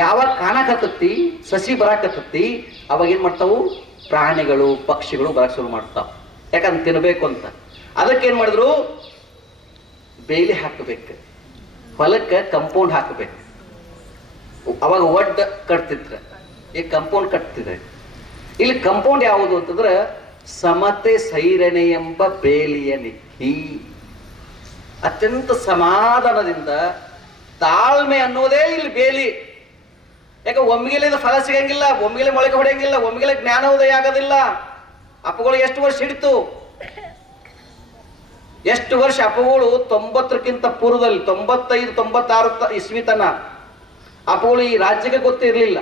ಯಾವಾಗ ಕಾಣಕತ್ತತಿ, ಸಸಿ ಬರಾಕತ್ತತಿ, ಅವಾಗ ಏನ್ ಮಾಡ್ತಾವು, ಪ್ರಾಣಿಗಳು ಪಕ್ಷಿಗಳು ಬರಕ್ ಶುರು ಮಾಡ್ತಾವ. ಯಾಕಂದ್ರೆ ತಿನ್ಬೇಕು ಅಂತ. ಅದಕ್ಕೆ ಏನ್ ಮಾಡಿದ್ರು, ಬೇಲಿ ಹಾಕಬೇಕು, ಹೊಲಕ್ಕೆ ಕಂಪೌಂಡ್ ಹಾಕಬೇಕು. ಅವಾಗ ಒಡ್ಡ ಕಟ್ತಿದ್ರ, ಈ ಕಂಪೌಂಡ್ ಕಟ್ತಿದ್ರೆ. ಇಲ್ಲಿ ಕಂಪೌಂಡ್ ಯಾವುದು ಅಂತಂದ್ರೆ ಸಮತೆ ಸೈರಣೆ ಎಂಬ ಬೇಲಿಯ ನಿಕ್ಕಿ. ಅತ್ಯಂತ ಸಮಾಧಾನದಿಂದ ತಾಳ್ಮೆ ಅನ್ನೋದೇ ಇಲ್ಲಿ ಬೇಲಿ. ಯಾಕೆ ಒಮ್ಮಿಗೆಲೆ ಫಲ ಸಿಗಂಗಿಲ್ಲ, ಒಮ್ಮಿಗೆಲೆ ಮೊಳಕೆ ಹೊಡೆಯಂಗಿಲ್ಲ, ಒಮ್ಮಿಗೆಲೆ ಜ್ಞಾನೋದಯ ಆಗೋದಿಲ್ಲ. ಅಪ್ಪಗಳು ಎಷ್ಟು ವರ್ಷ ಹಿಡಿತು, ಎಷ್ಟು ವರ್ಷ ಅಪ್ಪಗಳು 90ಕ್ಕಿಂತ ಪೂರ್ವದಲ್ಲಿ 95, 96 ಇಸ್ವಿ ತನ ಅಪ್ಪಗಳು ಈ ರಾಜ್ಯಕ್ಕೆ ಗೊತ್ತಿರಲಿಲ್ಲ.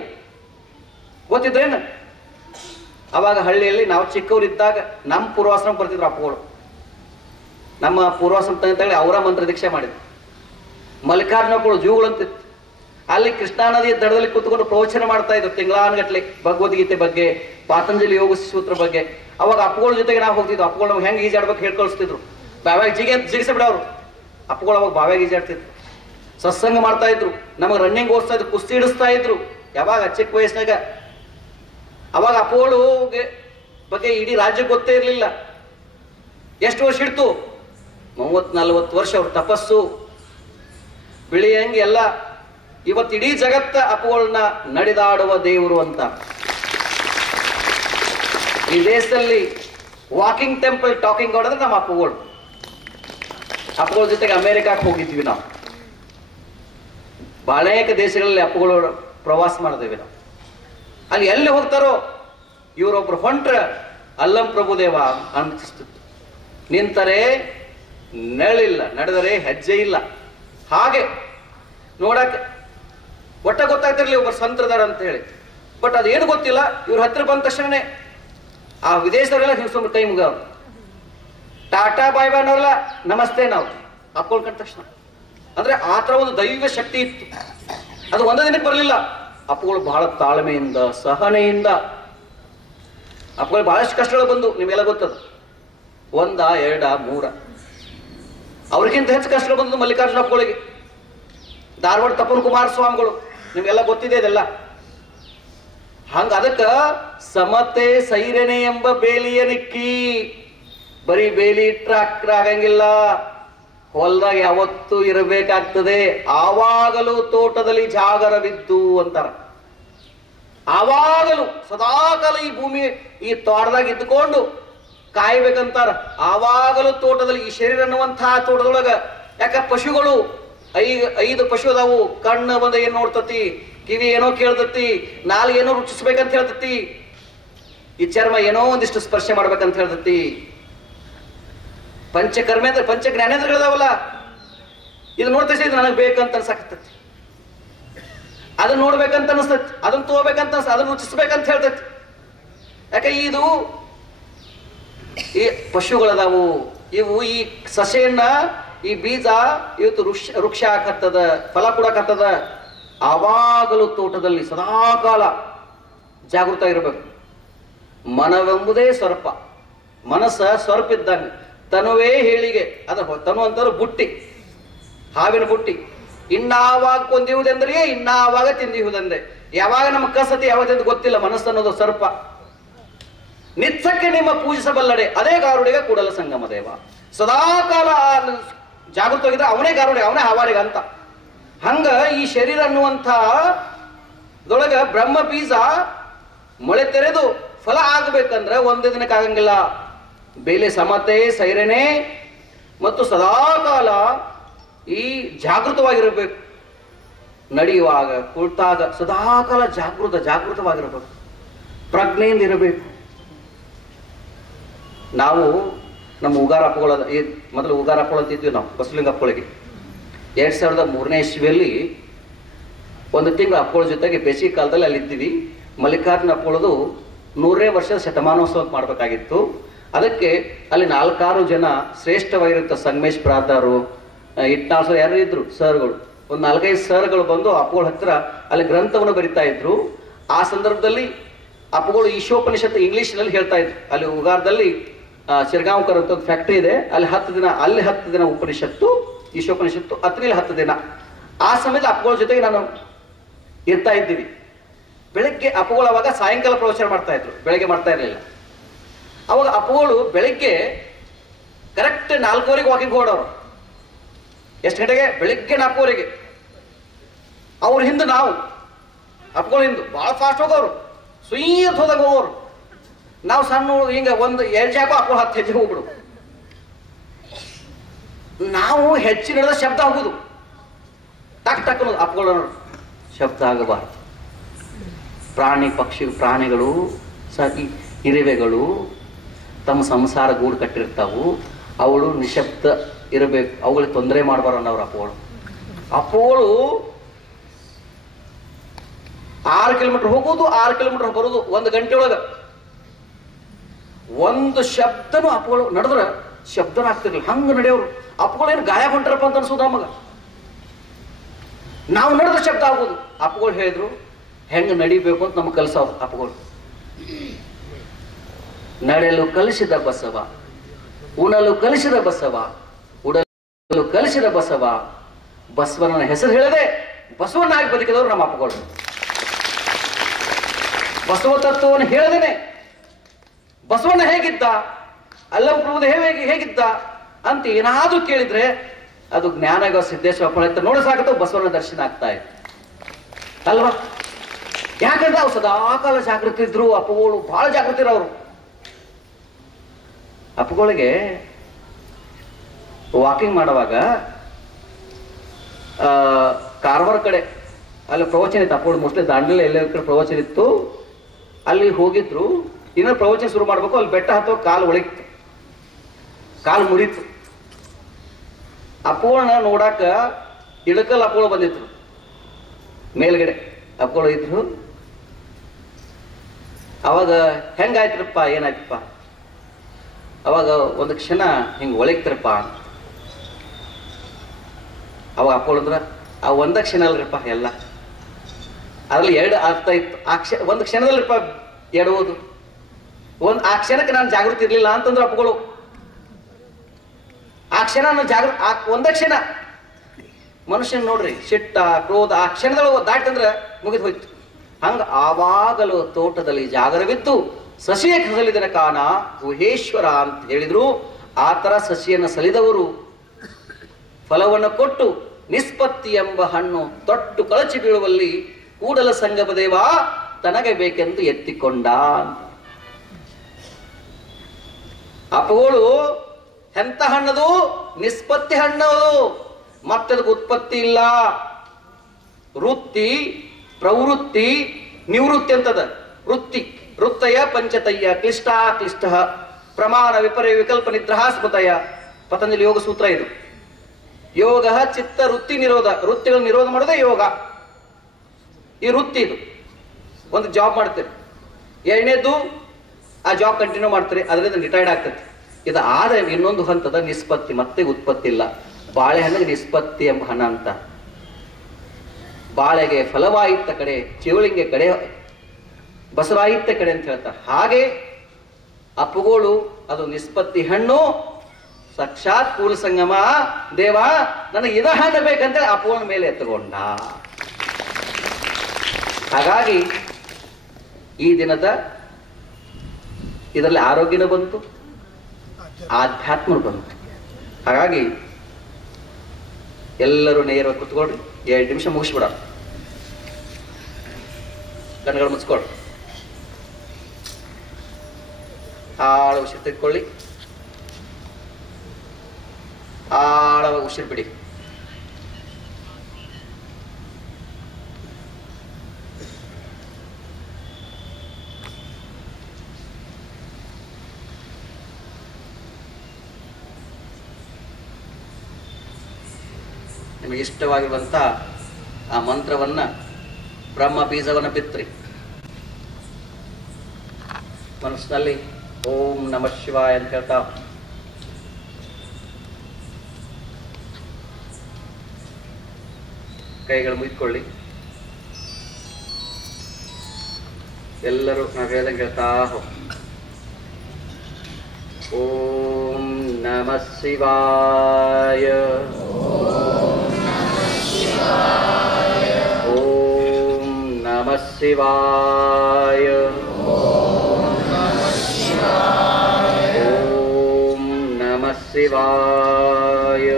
ಗೊತ್ತಿದ್ರೇನು? ಅವಾಗ ಹಳ್ಳಿಯಲ್ಲಿ ನಾವು ಚಿಕ್ಕವರಿದ್ದಾಗ ನಮ್ಮ ಪೂರ್ವಾಶ್ರಮ ಬರ್ತಿದ್ರು ಅಪ್ಪಗಳು. ನಮ್ಮ ಪೂರ್ವಾಶ್ರಮ ಅಂತೇಳಿ ಅವರ ಮಂತ್ರ ದೀಕ್ಷೆ ಮಾಡಿದ್ರು. ಮಲ್ಲಿಕಾರ್ಜುನಗಳು ಜೂಗಳಂತಿತ್ತು. ಅಲ್ಲಿ ಕೃಷ್ಣಾ ನದಿಯ ದಡದಲ್ಲಿ ಕೂತ್ಕೊಂಡು ಪ್ರವಚನ ಮಾಡ್ತಾ ಇದ್ರು ತಿಂಗಳಾನ್ಗಟ್ಲೆ, ಭಗವದ್ಗೀತೆ ಬಗ್ಗೆ, ಪಾತಂಜಲಿ ಯೋಗ ಸೂತ್ರ ಬಗ್ಗೆ. ಅವಾಗ ಅಪ್ಪಗಳ ಜೊತೆಗೆ ನಾವು ಹೋಗ್ತಿದ್ವು. ಅಪ್ಪಗಳು ನಮ್ಗೆ ಹೆಂಗೆ ಈಜಾಡ್ಬೇಕು ಹೇಳಿ ಕಳಿಸ್ತಿದ್ರು. ಬಾವ್ಯಾಗ ಜಿಗಿಸಿ ಬಿಡೋರು. ಅಪ್ಪಗಳು ಅವಾಗ ಬಾವ್ಯಾಗ ಈಜಾಡ್ತಿದ್ರು, ಸತ್ಸಂಗ ಮಾಡ್ತಾ ಇದ್ರು, ನಮಗೆ ರನ್ನಿಂಗ್ ಓಡಿಸ್ತಾ ಇದ್ರು, ಕುಸ್ತಿ ಹಿಡಿಸ್ತಾ ಇದ್ರು. ಯಾವಾಗ ಚಿಕ್ಕ ವಯಸ್ಸಿನಾಗ. ಅವಾಗ ಅಪ್ಪಗಳು ಬಗ್ಗೆ ಇಡೀ ರಾಜ್ಯಕ್ಕೆ ಗೊತ್ತೇ ಇರಲಿಲ್ಲ. ಎಷ್ಟು ವರ್ಷ ಹಿಡ್ತು? 30-40 ವರ್ಷ ಅವ್ರ ತಪಸ್ಸು, ಬಿಳಿ ಹಂಗೆ ಎಲ್ಲ. ಇವತ್ತು ಇಡೀ ಜಗತ್ತ ಅಪ್ಪಗಳನ್ನ ನಡೆದಾಡುವ ದೇವರು ಅಂತ. ಈ ದೇಶದಲ್ಲಿ ವಾಕಿಂಗ್ ಟೆಂಪಲ್ ಟಾಕಿಂಗ್ ಗಾಡ್ ಅಂದ್ರೆ ನಮ್ಮ ಅಪ್ಪಗಳು. ಅಪ್ಪಗಳ ಜೊತೆಗೆ ಅಮೆರಿಕಕ್ಕೆ ಹೋಗಿದ್ವಿ ನಾವು. ಅನೇಕ ದೇಶಗಳಲ್ಲಿ ಅಪ್ಪಗಳು ಪ್ರವಾಸ ಮಾಡಿದೇವೆ ನಾವು. ಅಲ್ಲಿ ಎಲ್ಲಿ ಹೋಗ್ತಾರೋ ಇವರೊಬ್ರು ಹೊಂಟ್ರ ಅಲ್ಲಂ ಪ್ರಭುದೇವ ಅನಿಸ್ತಿತ್ತು. ನಿಂತರೆ ನೆರಳಿಲ್ಲ, ನಡೆದರೆ ಹೆಜ್ಜೆ ಇಲ್ಲ. ಹಾಗೆ ನೋಡಕ್ಕೆ ಒಟ್ಟ ಗೊತ್ತಾಗ್ತಿರ್ಲಿ ಒಬ್ಬರು ಸಂತ್ರದಾರ ಅಂತ ಹೇಳಿ. ಬಟ್ ಅದೇನು ಗೊತ್ತಿಲ್ಲ. ಇವ್ರ ಹತ್ರ ಬಂದ ತಕ್ಷಣನೇ ಆ ವಿದೇಶದವರೆಲ್ಲ ಹಿಂಸೊಂದು ಕೈ ಮುಗ, ಟಾಟಾ ಬಾಯ್ ಬಾಯ್ ಅನ್ನೋಲ್ಲ, ನಮಸ್ತೆ ನಾವು ಹಾಕೊಳ್ಕೊಂಡ ತಕ್ಷಣ. ಅಂದ್ರೆ ಆ ಥರ ಒಂದು ದೈವ ಶಕ್ತಿ ಇತ್ತು. ಅದು ಒಂದೇ ದಿನಕ್ಕೆ ಬರಲಿಲ್ಲ. ಅಪ್ಪಗಳು ಬಹಳ ತಾಳ್ಮೆಯಿಂದ, ಸಹನೆಯಿಂದ. ಅಪ್ಪಗಳು ಬಹಳಷ್ಟು ಕಷ್ಟಗಳು ಬಂದು, ನಿಮಗೆಲ್ಲ ಗೊತ್ತದ. 1, 2, 3 ಅವ್ರಿಗಿಂತ ಹೆಚ್ಚು ಕಷ್ಟಗಳು ಬಂದು ಮಲ್ಲಿಕಾರ್ಜುನ ಅಪ್ಪಗಳಿಗೆ. ಧಾರವಾಡ ತಪನ್ ಕುಮಾರ ಸ್ವಾಮಿಗಳು, ನಿಮ್ಗೆಲ್ಲ ಗೊತ್ತಿದೆ ಇದೆಲ್ಲ. ಹಂಗ ಅದಕ್ಕ ಸಮತೆ ಸೈರಣೆ ಎಂಬ ಬೇಲಿಯ ನಿಕ್ಕಿ. ಬರೀ ಬೇಲಿ ಇಟ್ರ ಅಕ್ರ ಆಗಂಗಿಲ್ಲ, ಹೊಲದಾಗ ಯಾವತ್ತೂ ಇರಬೇಕಾಗ್ತದೆ. ಆವಾಗಲೂ ತೋಟದಲ್ಲಿ ಜಾಗರವಿದ್ದು ಅಂತಾರ. ಆವಾಗಲೂ ಸದಾಕಾಲ ಈ ಭೂಮಿ ಈ ತೋಟದಾಗ ಇದ್ದುಕೊಂಡು ಕಾಯ್ಬೇಕಂತಾರ. ಆವಾಗಲೂ ತೋಟದಲ್ಲಿ, ಈ ಶರೀರ ಅನ್ನುವಂತಹ ತೋಟದೊಳಗ. ಯಾಕ ಪಶುಗಳು 5 ಪಶು ಅದಾವು. ಕಣ್ಣು ಬಂದ ಏನ್ ನೋಡ್ತತಿ, ಕಿವಿ ಏನೋ ಕೇಳ್ತತಿ, ನಾಲಿಗೆ ಏನೋ ರುಚಿಸ್ಬೇಕಂತ ಹೇಳ್ತತಿ, ಈ ಚರ್ಮ ಏನೋ ಒಂದಿಷ್ಟು ಸ್ಪರ್ಶ ಮಾಡ್ಬೇಕಂತ ಹೇಳ್ತತಿ. ಪಂಚಕರ್ಮೇಂದ್ರ ಪಂಚ ಜ್ಞಾನೇಂದ್ರಗಳದಾವಲ್ಲ, ಇದು ನೋಡ್ತಾ ಇದು ನನಗೆ ಬೇಕಂತ ಅನ್ಸಾಕತ್ತತಿ, ಅದನ್ನ ನೋಡ್ಬೇಕಂತ ಅನಿಸ್ತತಿ, ಅದನ್ನ ತಗೋಬೇಕಂತ ಅನ್ಸ, ಅದನ್ನ ರುಚಿಸ್ಬೇಕಂತ ಹೇಳ್ತತಿ. ಯಾಕೆ ಇದು ಈ ಪಶುಗಳದಾವು. ಇವು ಈ ಸಸ್ಯನ್ನ, ಈ ಬೀಜ ಇವತ್ತು ವೃಕ್ಷ ಹಾಕತ್ತದ, ಫಲ ಕೊಡಕತ್ತದ. ಆವಾಗಲೂ ತೋಟದಲ್ಲಿ ಸದಾಕಾಲ ಜಾಗೃತ ಇರಬೇಕು. ಮನವೆಂಬುದೇ ಸರ್ಪ. ಮನಸ್ಸ ಸರ್ಪ ಇದ್ದಂಗೆ. ತನುವೇ ಹೇಳಿಗೆ. ಅದ ತನು ಅಂತಾರೆ ಬುಟ್ಟಿ, ಹಾವಿನ ಬುಟ್ಟಿ. ಇನ್ನಾವಾಗ ಕೊಂದಿಯುವುದೆಂದ್ರೆ ಇನ್ನಾವಾಗ ತಿಂದಿಯುವುದೆಂದ್ರೆ. ಯಾವಾಗ ನಮ್ಮ ಕಸತಿ ಯಾವತ್ತೆಂದು ಗೊತ್ತಿಲ್ಲ. ಮನಸ್ಸು ಅನ್ನೋದು ಸರ್ಪ. ನಿತ್ಯಕ್ಕೆ ನಿಮ್ಮ ಪೂಜಿಸಬಲ್ಲಡೆ, ಅದೇ ಗಾರುಡಿಗ ಕೂಡಲ ಸಂಗಮ ದೇವ. ಸದಾಕಾಲ ಜಾಗೃತವಾಗಿದ್ರೆ ಅವನೇ ಗಾರುಡಿಗ, ಅವನೇ ಹಾವಾಡಿಗ ಅಂತ. ಹಂಗ ಈ ಶರೀರ ಅನ್ನುವಂಥ ದೊಳಗ ಬ್ರಹ್ಮ ಬೀಜ ಮೊಳೆ ತೆರೆದು ಫಲ ಆಗಬೇಕಂದ್ರೆ ಒಂದೇ ದಿನಕ್ಕೆ ಆಗಂಗಿಲ್ಲ. ಬೇಲೆ ಸಮತೆ ಸೈರಣೆ ಮತ್ತು ಸದಾಕಾಲ ಈ ಜಾಗೃತವಾಗಿರಬೇಕು. ನಡೆಯುವಾಗ ಕುಳಿತಾಗ ಸದಾಕಾಲ ಜಾಗೃತವಾಗಿರಬೇಕು, ಪ್ರಜ್ಞೆಯಿಂದ ಇರಬೇಕು. ನಾವು ನಮ್ಮ ಉಗಾರ ಹಪ್ಪಗಳ ಮೊದಲು ಉಗಾರ ಹಪ್ಪಳ ಅಂತಿದ್ವಿ ನಾವು ಬಸಲಿಂಗ ಹಪ್ಪಳಿಗೆ. 2003ನೇ ಇಸ್ವಿಯಲ್ಲಿ 1 ತಿಂಗಳು ಹಪ್ಪಳ ಜೊತೆಗೆ ಬೇಸಿಗೆ ಕಾಲದಲ್ಲಿ ಅಲ್ಲಿ ಇದ್ದೀವಿ. ಮಲ್ಲಿಕಾರ್ಜುನ ಹಪ್ಪಳದು 100ನೇ ವರ್ಷದ ಶತಮಾನೋತ್ಸವ ಮಾಡಬೇಕಾಗಿತ್ತು. ಅದಕ್ಕೆ ಅಲ್ಲಿ 4-6 ಜನ ಶ್ರೇಷ್ಠವಾಗಿರುತ್ತ ಸಂಗಮೇಶ್ ಪ್ರಾದಾರು, ಇಟ್ನಾಳ್ ಸರ್ ಯಾರು ಇದ್ರು ಸರ್ಗಳು, ಒಂದು 4-5 ಸರ್ಗಳು ಬಂದು ಅಪ್ಪುಗಳ ಹತ್ರ ಅಲ್ಲಿ ಗ್ರಂಥವನ್ನು ಬರಿತಾ ಇದ್ರು. ಆ ಸಂದರ್ಭದಲ್ಲಿ ಅಪ್ಪುಗಳು ಈಶೋಪನಿಷತ್ತು ಇಂಗ್ಲಿಷ್ನಲ್ಲಿ ಹೇಳ್ತಾ ಇದ್ರು. ಅಲ್ಲಿ ಉಗಾರದಲ್ಲಿ ಶಿರ್ಗಾಂವ್ಕರ್ ಅಂತ ಒಂದು ಫ್ಯಾಕ್ಟ್ರಿ ಇದೆ, ಅಲ್ಲಿ 10 ದಿನ ಉಪನಿಷತ್ತು, ಈಶೋಪನಿಷತ್ತು, ಅತ್ರಿಲಿ 10 ದಿನ. ಆ ಸಮಯದಲ್ಲಿ ಅಪ್ಪುಗಳ ಜೊತೆಗೆ ನಾನು ಇರ್ತಾ ಇದ್ದೀವಿ. ಬೆಳಗ್ಗೆ ಅಪ್ಪುಗಳು ಅವಾಗ ಸಾಯಂಕಾಲ ಪ್ರವಚನ ಮಾಡ್ತಾ ಇದ್ರು, ಬೆಳಗ್ಗೆ ಮಾಡ್ತಾ ಇರಲಿಲ್ಲ. ಅವಾಗ ಅಪ್ಪುಗಳು ಬೆಳಗ್ಗೆ ಕರೆಕ್ಟ್ 4:15 ವಾಕಿಂಗ್ ಹೊರಡೋರು. ಎಷ್ಟು ಗಂಟೆಗೆ? ಬೆಳಿಗ್ಗೆ 4:15. ಅವ್ರ ಹಿಂದೆ ನಾವು, ಅಪ್ಪುಗಳ ಹಿಂದೆ ಭಾಳ ಫಾಸ್ಟ್ ಹೋಗೋರು, ಸುಯ್ಯತ್ ಹೋದಾಗ ಹೋಗೋರು. ನಾವು ಸಣ್ಣ ಹಿಂಗೆ ಒಂದು 2 ಜಾಗ ಅಪ್ಪುಗಳು 10 ಹೆಜ್ಜೆ ಹೋಗ್ಬಿಡು. ನಾವು ಹೆಚ್ಚು ನಡೆದ ಶಬ್ದ ಆಗುದು, ಟಕ್ ಟಕ್ ಅನ್ನೋದು. ಅಪ್ಪುಗಳ ಶಬ್ದ ಆಗಬಾರ್ದು. ಪ್ರಾಣಿಗಳು ಇರುವೆಗಳು ತಮ್ಮ ಸಂಸಾರ ಗೂಡು ಕಟ್ಟಿರ್ತಾವು, ಅವಳು ನಿಶಬ್ದ ಇರಬೇಕು, ಅವುಗಳಿಗೆ ತೊಂದರೆ ಮಾಡಬಾರ ಅನ್ನೋರು ಅಪ್ಪೋಳು 6 ಕಿಲೋಮೀಟರ್ ಹೋಗೋದು, 6 ಕಿಲೋಮೀಟರ್ ಬರೋದು 1 ಗಂಟೆ ಒಳಗೆ. ಒಂದು ಶಬ್ದನು ಅಪ್ಪಗಳು ನಡೆದ್ರೆ ಶಬ್ದನ ಆಗ್ತಿರ್ಲಿಲ್ಲ, ಹಂಗ ನಡೆಯೋರು. ಅಪ್ಪಗಳು ಏನು ಗಾಯ ಹೊಂಟಾರಪ್ಪ ಅಂತ ಅನ್ಸೋದು ನಮಗ. ನಾವು ನಡೆದ್ರೆ ಶಬ್ದ ಆಗೋದು. ಅಪ್ಪಗಳು ಹೇಳಿದ್ರು ಹೆಂಗ ನಡಿಬೇಕು ಅಂತ ನಮಗೆ ಕಲಿಸೋರು ಅಪ್ಪಗಳು. ನಡೆಯಲು ಕಲಿಸಿದ ಬಸವ, ಉಣಲು ಕಲಿಸಿದ ಬಸವ, ಉಡಲು ಕಲಿಸಿದ ಬಸವ. ಬಸವನ ಹೆಸರು ಹೇಳದೆ ಬಸವನಾಗಿ ಬದುಕಿದವರು ನಮ್ಮ ಅಪ್ಪಗಳು. ಬಸವ ತತ್ವವನ್ನು ಹೇಳದೇನೆ ಬಸವಣ್ಣ ಹೇಗಿದ್ದ, ಅಲ್ಲಂ ಪ್ರಭುದ ಹೇಗಿದ್ದ ಅಂತ ಏನಾದ್ರೂ ಕೇಳಿದ್ರೆ ಅದು ಜ್ಞಾನಗ ಸಿದ್ದೇಶ್ವರ ಫಲ ನೋಡಿ ಸಾಕತ್ತು, ಬಸವನ ದರ್ಶನ ಆಗ್ತಾ ಇತ್ತು ಅಲ್ವಾ? ಯಾಕಂದ್ರೆ ಅವ್ರು ಸದಾಕಾಲ ಜಾಗೃತಿ ಇದ್ರು. ಅಪ್ಪಗಳು ಬಹಳ ಜಾಗೃತಿ ಇರೋರು. ಅಪ್ಪಗಳಿಗೆ ವಾಕಿಂಗ್ ಮಾಡುವಾಗ ಕಾರವಾರ ಕಡೆ ಅಲ್ಲಿ ಪ್ರವಚನ ಇತ್ತು. ಅಪ್ಪಗಳು ಮೋಸ್ಟ್ಲಿ ದಾಂಡೇಲಿ ಎಲ್ಲ ಕಡೆ ಪ್ರವಚನ ಇತ್ತು. ಅಲ್ಲಿ ಹೋಗಿದ್ರು. ಇನ್ನೂ ಪ್ರವಚನ ಶುರು ಮಾಡ್ಬೇಕು. ಅಲ್ಲಿ ಬೆಟ್ಟ ಹತ್ತೋ ಕಾಲು ಒಳಗಿತ್ತು, ಕಾಲು ಮುರಿತು. ಅಪ್ಪಗಳನ್ನ ನೋಡಾಕ ಇಳಕಲ್ ಅಪ್ಪಗಳು ಬಂದಿದ್ರು. ಮೇಲ್ಗಡೆ ಅಪ್ಪಗಳು ಇದ್ರು. ಅವಾಗ ಹೆಂಗಾಯ್ತ್ರಪ್ಪ, ಏನಾಯ್ತಪ್ಪ? ಅವಾಗ ಒಂದು ಕ್ಷಣ ಹಿಂಗೆ ಒಳಗ್ತಾರಪ್ಪ ಅಂತ. ಅವಾಗ ಅಪ್ಪಗಳು ಅಂದ್ರ ಆ ಒಂದ ಕ್ಷಣ ಅಲ್ರಿಪ್ಪ ಎಲ್ಲ, ಅದ್ರಲ್ಲಿ 2 ಅರ್ಥ ಇತ್ತು. ಒಂದು ಕ್ಷಣದಲ್ಲಿಪ್ಪ ಎಡುವುದು. ಆ ಕ್ಷಣಕ್ಕೆ ನಾನು ಜಾಗೃತಿ ಇರ್ಲಿಲ್ಲ ಅಂತಂದ್ರು ಅಪ್ಪಗಳು. ಆ ಕ್ಷಣ ಒಂದ ಕ್ಷಣ ಮನುಷ್ಯನ್ ನೋಡ್ರಿ, ಸಿಟ್ಟ ಕ್ರೋಧ ಆ ಕ್ಷಣದೊಳಗೆ ದಾಟಂದ್ರೆ ಮುಗಿದು ಹೋಯ್ತು. ಹಂಗ ಆವಾಗಲೂ ತೋಟದಲ್ಲಿ ಜಾಗರವಿದ್ದು ಸಸಿಯ ಸಲಿದನ ಕಾನ ಗುಹೇಶ್ವರ ಅಂತ ಹೇಳಿದ್ರು. ಆ ತರ ಸಸಿಯನ್ನು ಸಲಿದವರು ಫಲವನ್ನು ಕೊಟ್ಟು ನಿಷ್ಪತ್ತಿ ಎಂಬ ಹಣ್ಣು ತೊಟ್ಟು ಕಳಚಿ ಬೀಳುವಲ್ಲಿ ಕೂಡಲ ಸಂಗಮ ದೇವ ತನಗೆ ಬೇಕೆಂದು ಎತ್ತಿಕೊಂಡ. ಅಪ್ಪಗಳು ಎಂತ ಹಣ್ಣದು? ನಿಷ್ಪತ್ತಿ ಹಣ್ಣದು. ಮತ್ತದಕ್ಕೆ ಉತ್ಪತ್ತಿ ಇಲ್ಲ. ವೃತ್ತಿ, ಪ್ರವೃತ್ತಿ, ನಿವೃತ್ತಿ ಅಂತದ. ವೃತ್ತಿ ವೃತ್ತಯ ಪಂಚತಯ್ಯ ಕ್ಲಿಷ್ಟ ಕ್ಲಿಷ್ಟ ಪ್ರಮಾಣ ವಿಪರ್ಯ ವಿಕಲ್ಪ ನಿಗ್ರಹ ಸ್ಮೃತಯ. ಪತಂಜಲಿ ಯೋಗ ಸೂತ್ರ ಇದು. ಯೋಗ ಚಿತ್ತ ವೃತ್ತಿ ನಿರೋಧ. ವೃತ್ತಿಗಳ ನಿರೋಧ ಮಾಡೋದೇ ಯೋಗ. ಈ ವೃತ್ತಿ ಇದು. ಒಂದು ಜಾಬ್ ಮಾಡ್ತೀರಿ, ಎರಡನೇದು ಆ ಜಾಬ್ ಕಂಟಿನ್ಯೂ ಮಾಡ್ತೀರಿ, ಅದರಿಂದ ರಿಟೈರ್ಡ್ ಆಗ್ತದೆ. ಇದು ಆದ್ರೆ ಇನ್ನೊಂದು ಹಂತದ ನಿಷ್ಪತ್ತಿ, ಮತ್ತೆ ಉತ್ಪತ್ತಿ ಇಲ್ಲ. ಬಾಳೆಹಣ್ಣಿಗೆ ನಿಷ್ಪತ್ತಿ ಎಂಬ ಹಣ ಅಂತ. ಬಾಳೆಗೆ ಫಲವಾಯಿತ ಕಡೆ, ಚಿವಳಿಂಗೆ ಕಡೆ, ಬಸವಾಯಿತ ಕಡೆ ಅಂತ ಹೇಳ್ತಾರೆ. ಹಾಗೆ ಅಪ್ಪುಗೋಳು ಅದು ನಿಷ್ಪತ್ತಿ ಹಣ್ಣು. ಸಾಕ್ಷಾತ್ ಕೂಲ ಸಂಗಮ ದೇವ ನನಗೆ ಇದ ಹಣ್ಣು ಬೇಕಂತೇಳಿ ಅಪ್ಪುಗಳ ಮೇಲೆ ಎತ್ತುಕೊಂಡ. ಹಾಗಾಗಿ ಈ ದಿನದ ಇದರಲ್ಲಿ ಆರೋಗ್ಯನೂ ಬಂತು, ಆಧ್ಯಾತ್ಮ ಬಂತು. ಹಾಗಾಗಿ ಎಲ್ಲರೂ ನೇರವಾಗಿ ಕುತ್ಕೊಳ್ರಿ. 2 ನಿಮಿಷ ಮುಗಿಸ್ಬಿಡ. ಕಣ್ಣುಗಳು ಮುಚ್ಕೊಳ್ರಿ. ಆಳ ಉಸಿರು ತೆಗೆದುಕೊಳ್ಳಿ, ಆಳವಾಗಿ ಉಸಿರು ಬಿಡಿ. ನಿಮಗೆ ಇಷ್ಟವಾಗಿರುವಂಥ ಆ ಮಂತ್ರವನ್ನ, ಬ್ರಹ್ಮ ಬೀಜವನ್ನು ಬಿತ್ರಿ. ಮನಸ್ಸಿನಲ್ಲಿ ಓಂ ನಮಃ ಶಿವಾಯ ಅಂತ ಹೇಳ್ತಾ ಕೈಗಳು ಮುಗಿದ್ಕೊಳ್ಳಿ. ಎಲ್ಲರೂ ನಾವು ಹೇಳ್ದಂಗೆ ಹೇಳ್ತಾ ಹೋಗಿ. ಓಂ ನಮಃ ಶಿವಾಯ. ಓಂ ನಮಃ ಶಿವಾಯ. ಓಂ ನಮಃ ಶಿವಾಯ.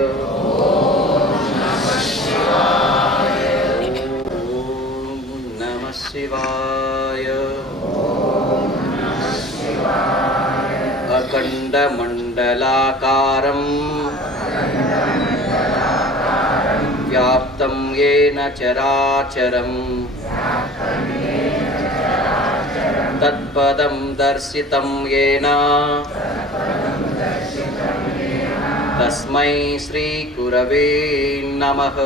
ಶಿವಾಯ. ಅಖಂಡಮಂಡಲಾಕಾರಂ ವ್ಯಾಪ್ತಂ ಯೇನ ಚರಾಚರಂ ತತ್ಪದಂ ದರ್ಶಿತಂ ಯೇನ ತಸ್ಮೈ ಶ್ರೀ ಗುರವೇ ನಮಃ.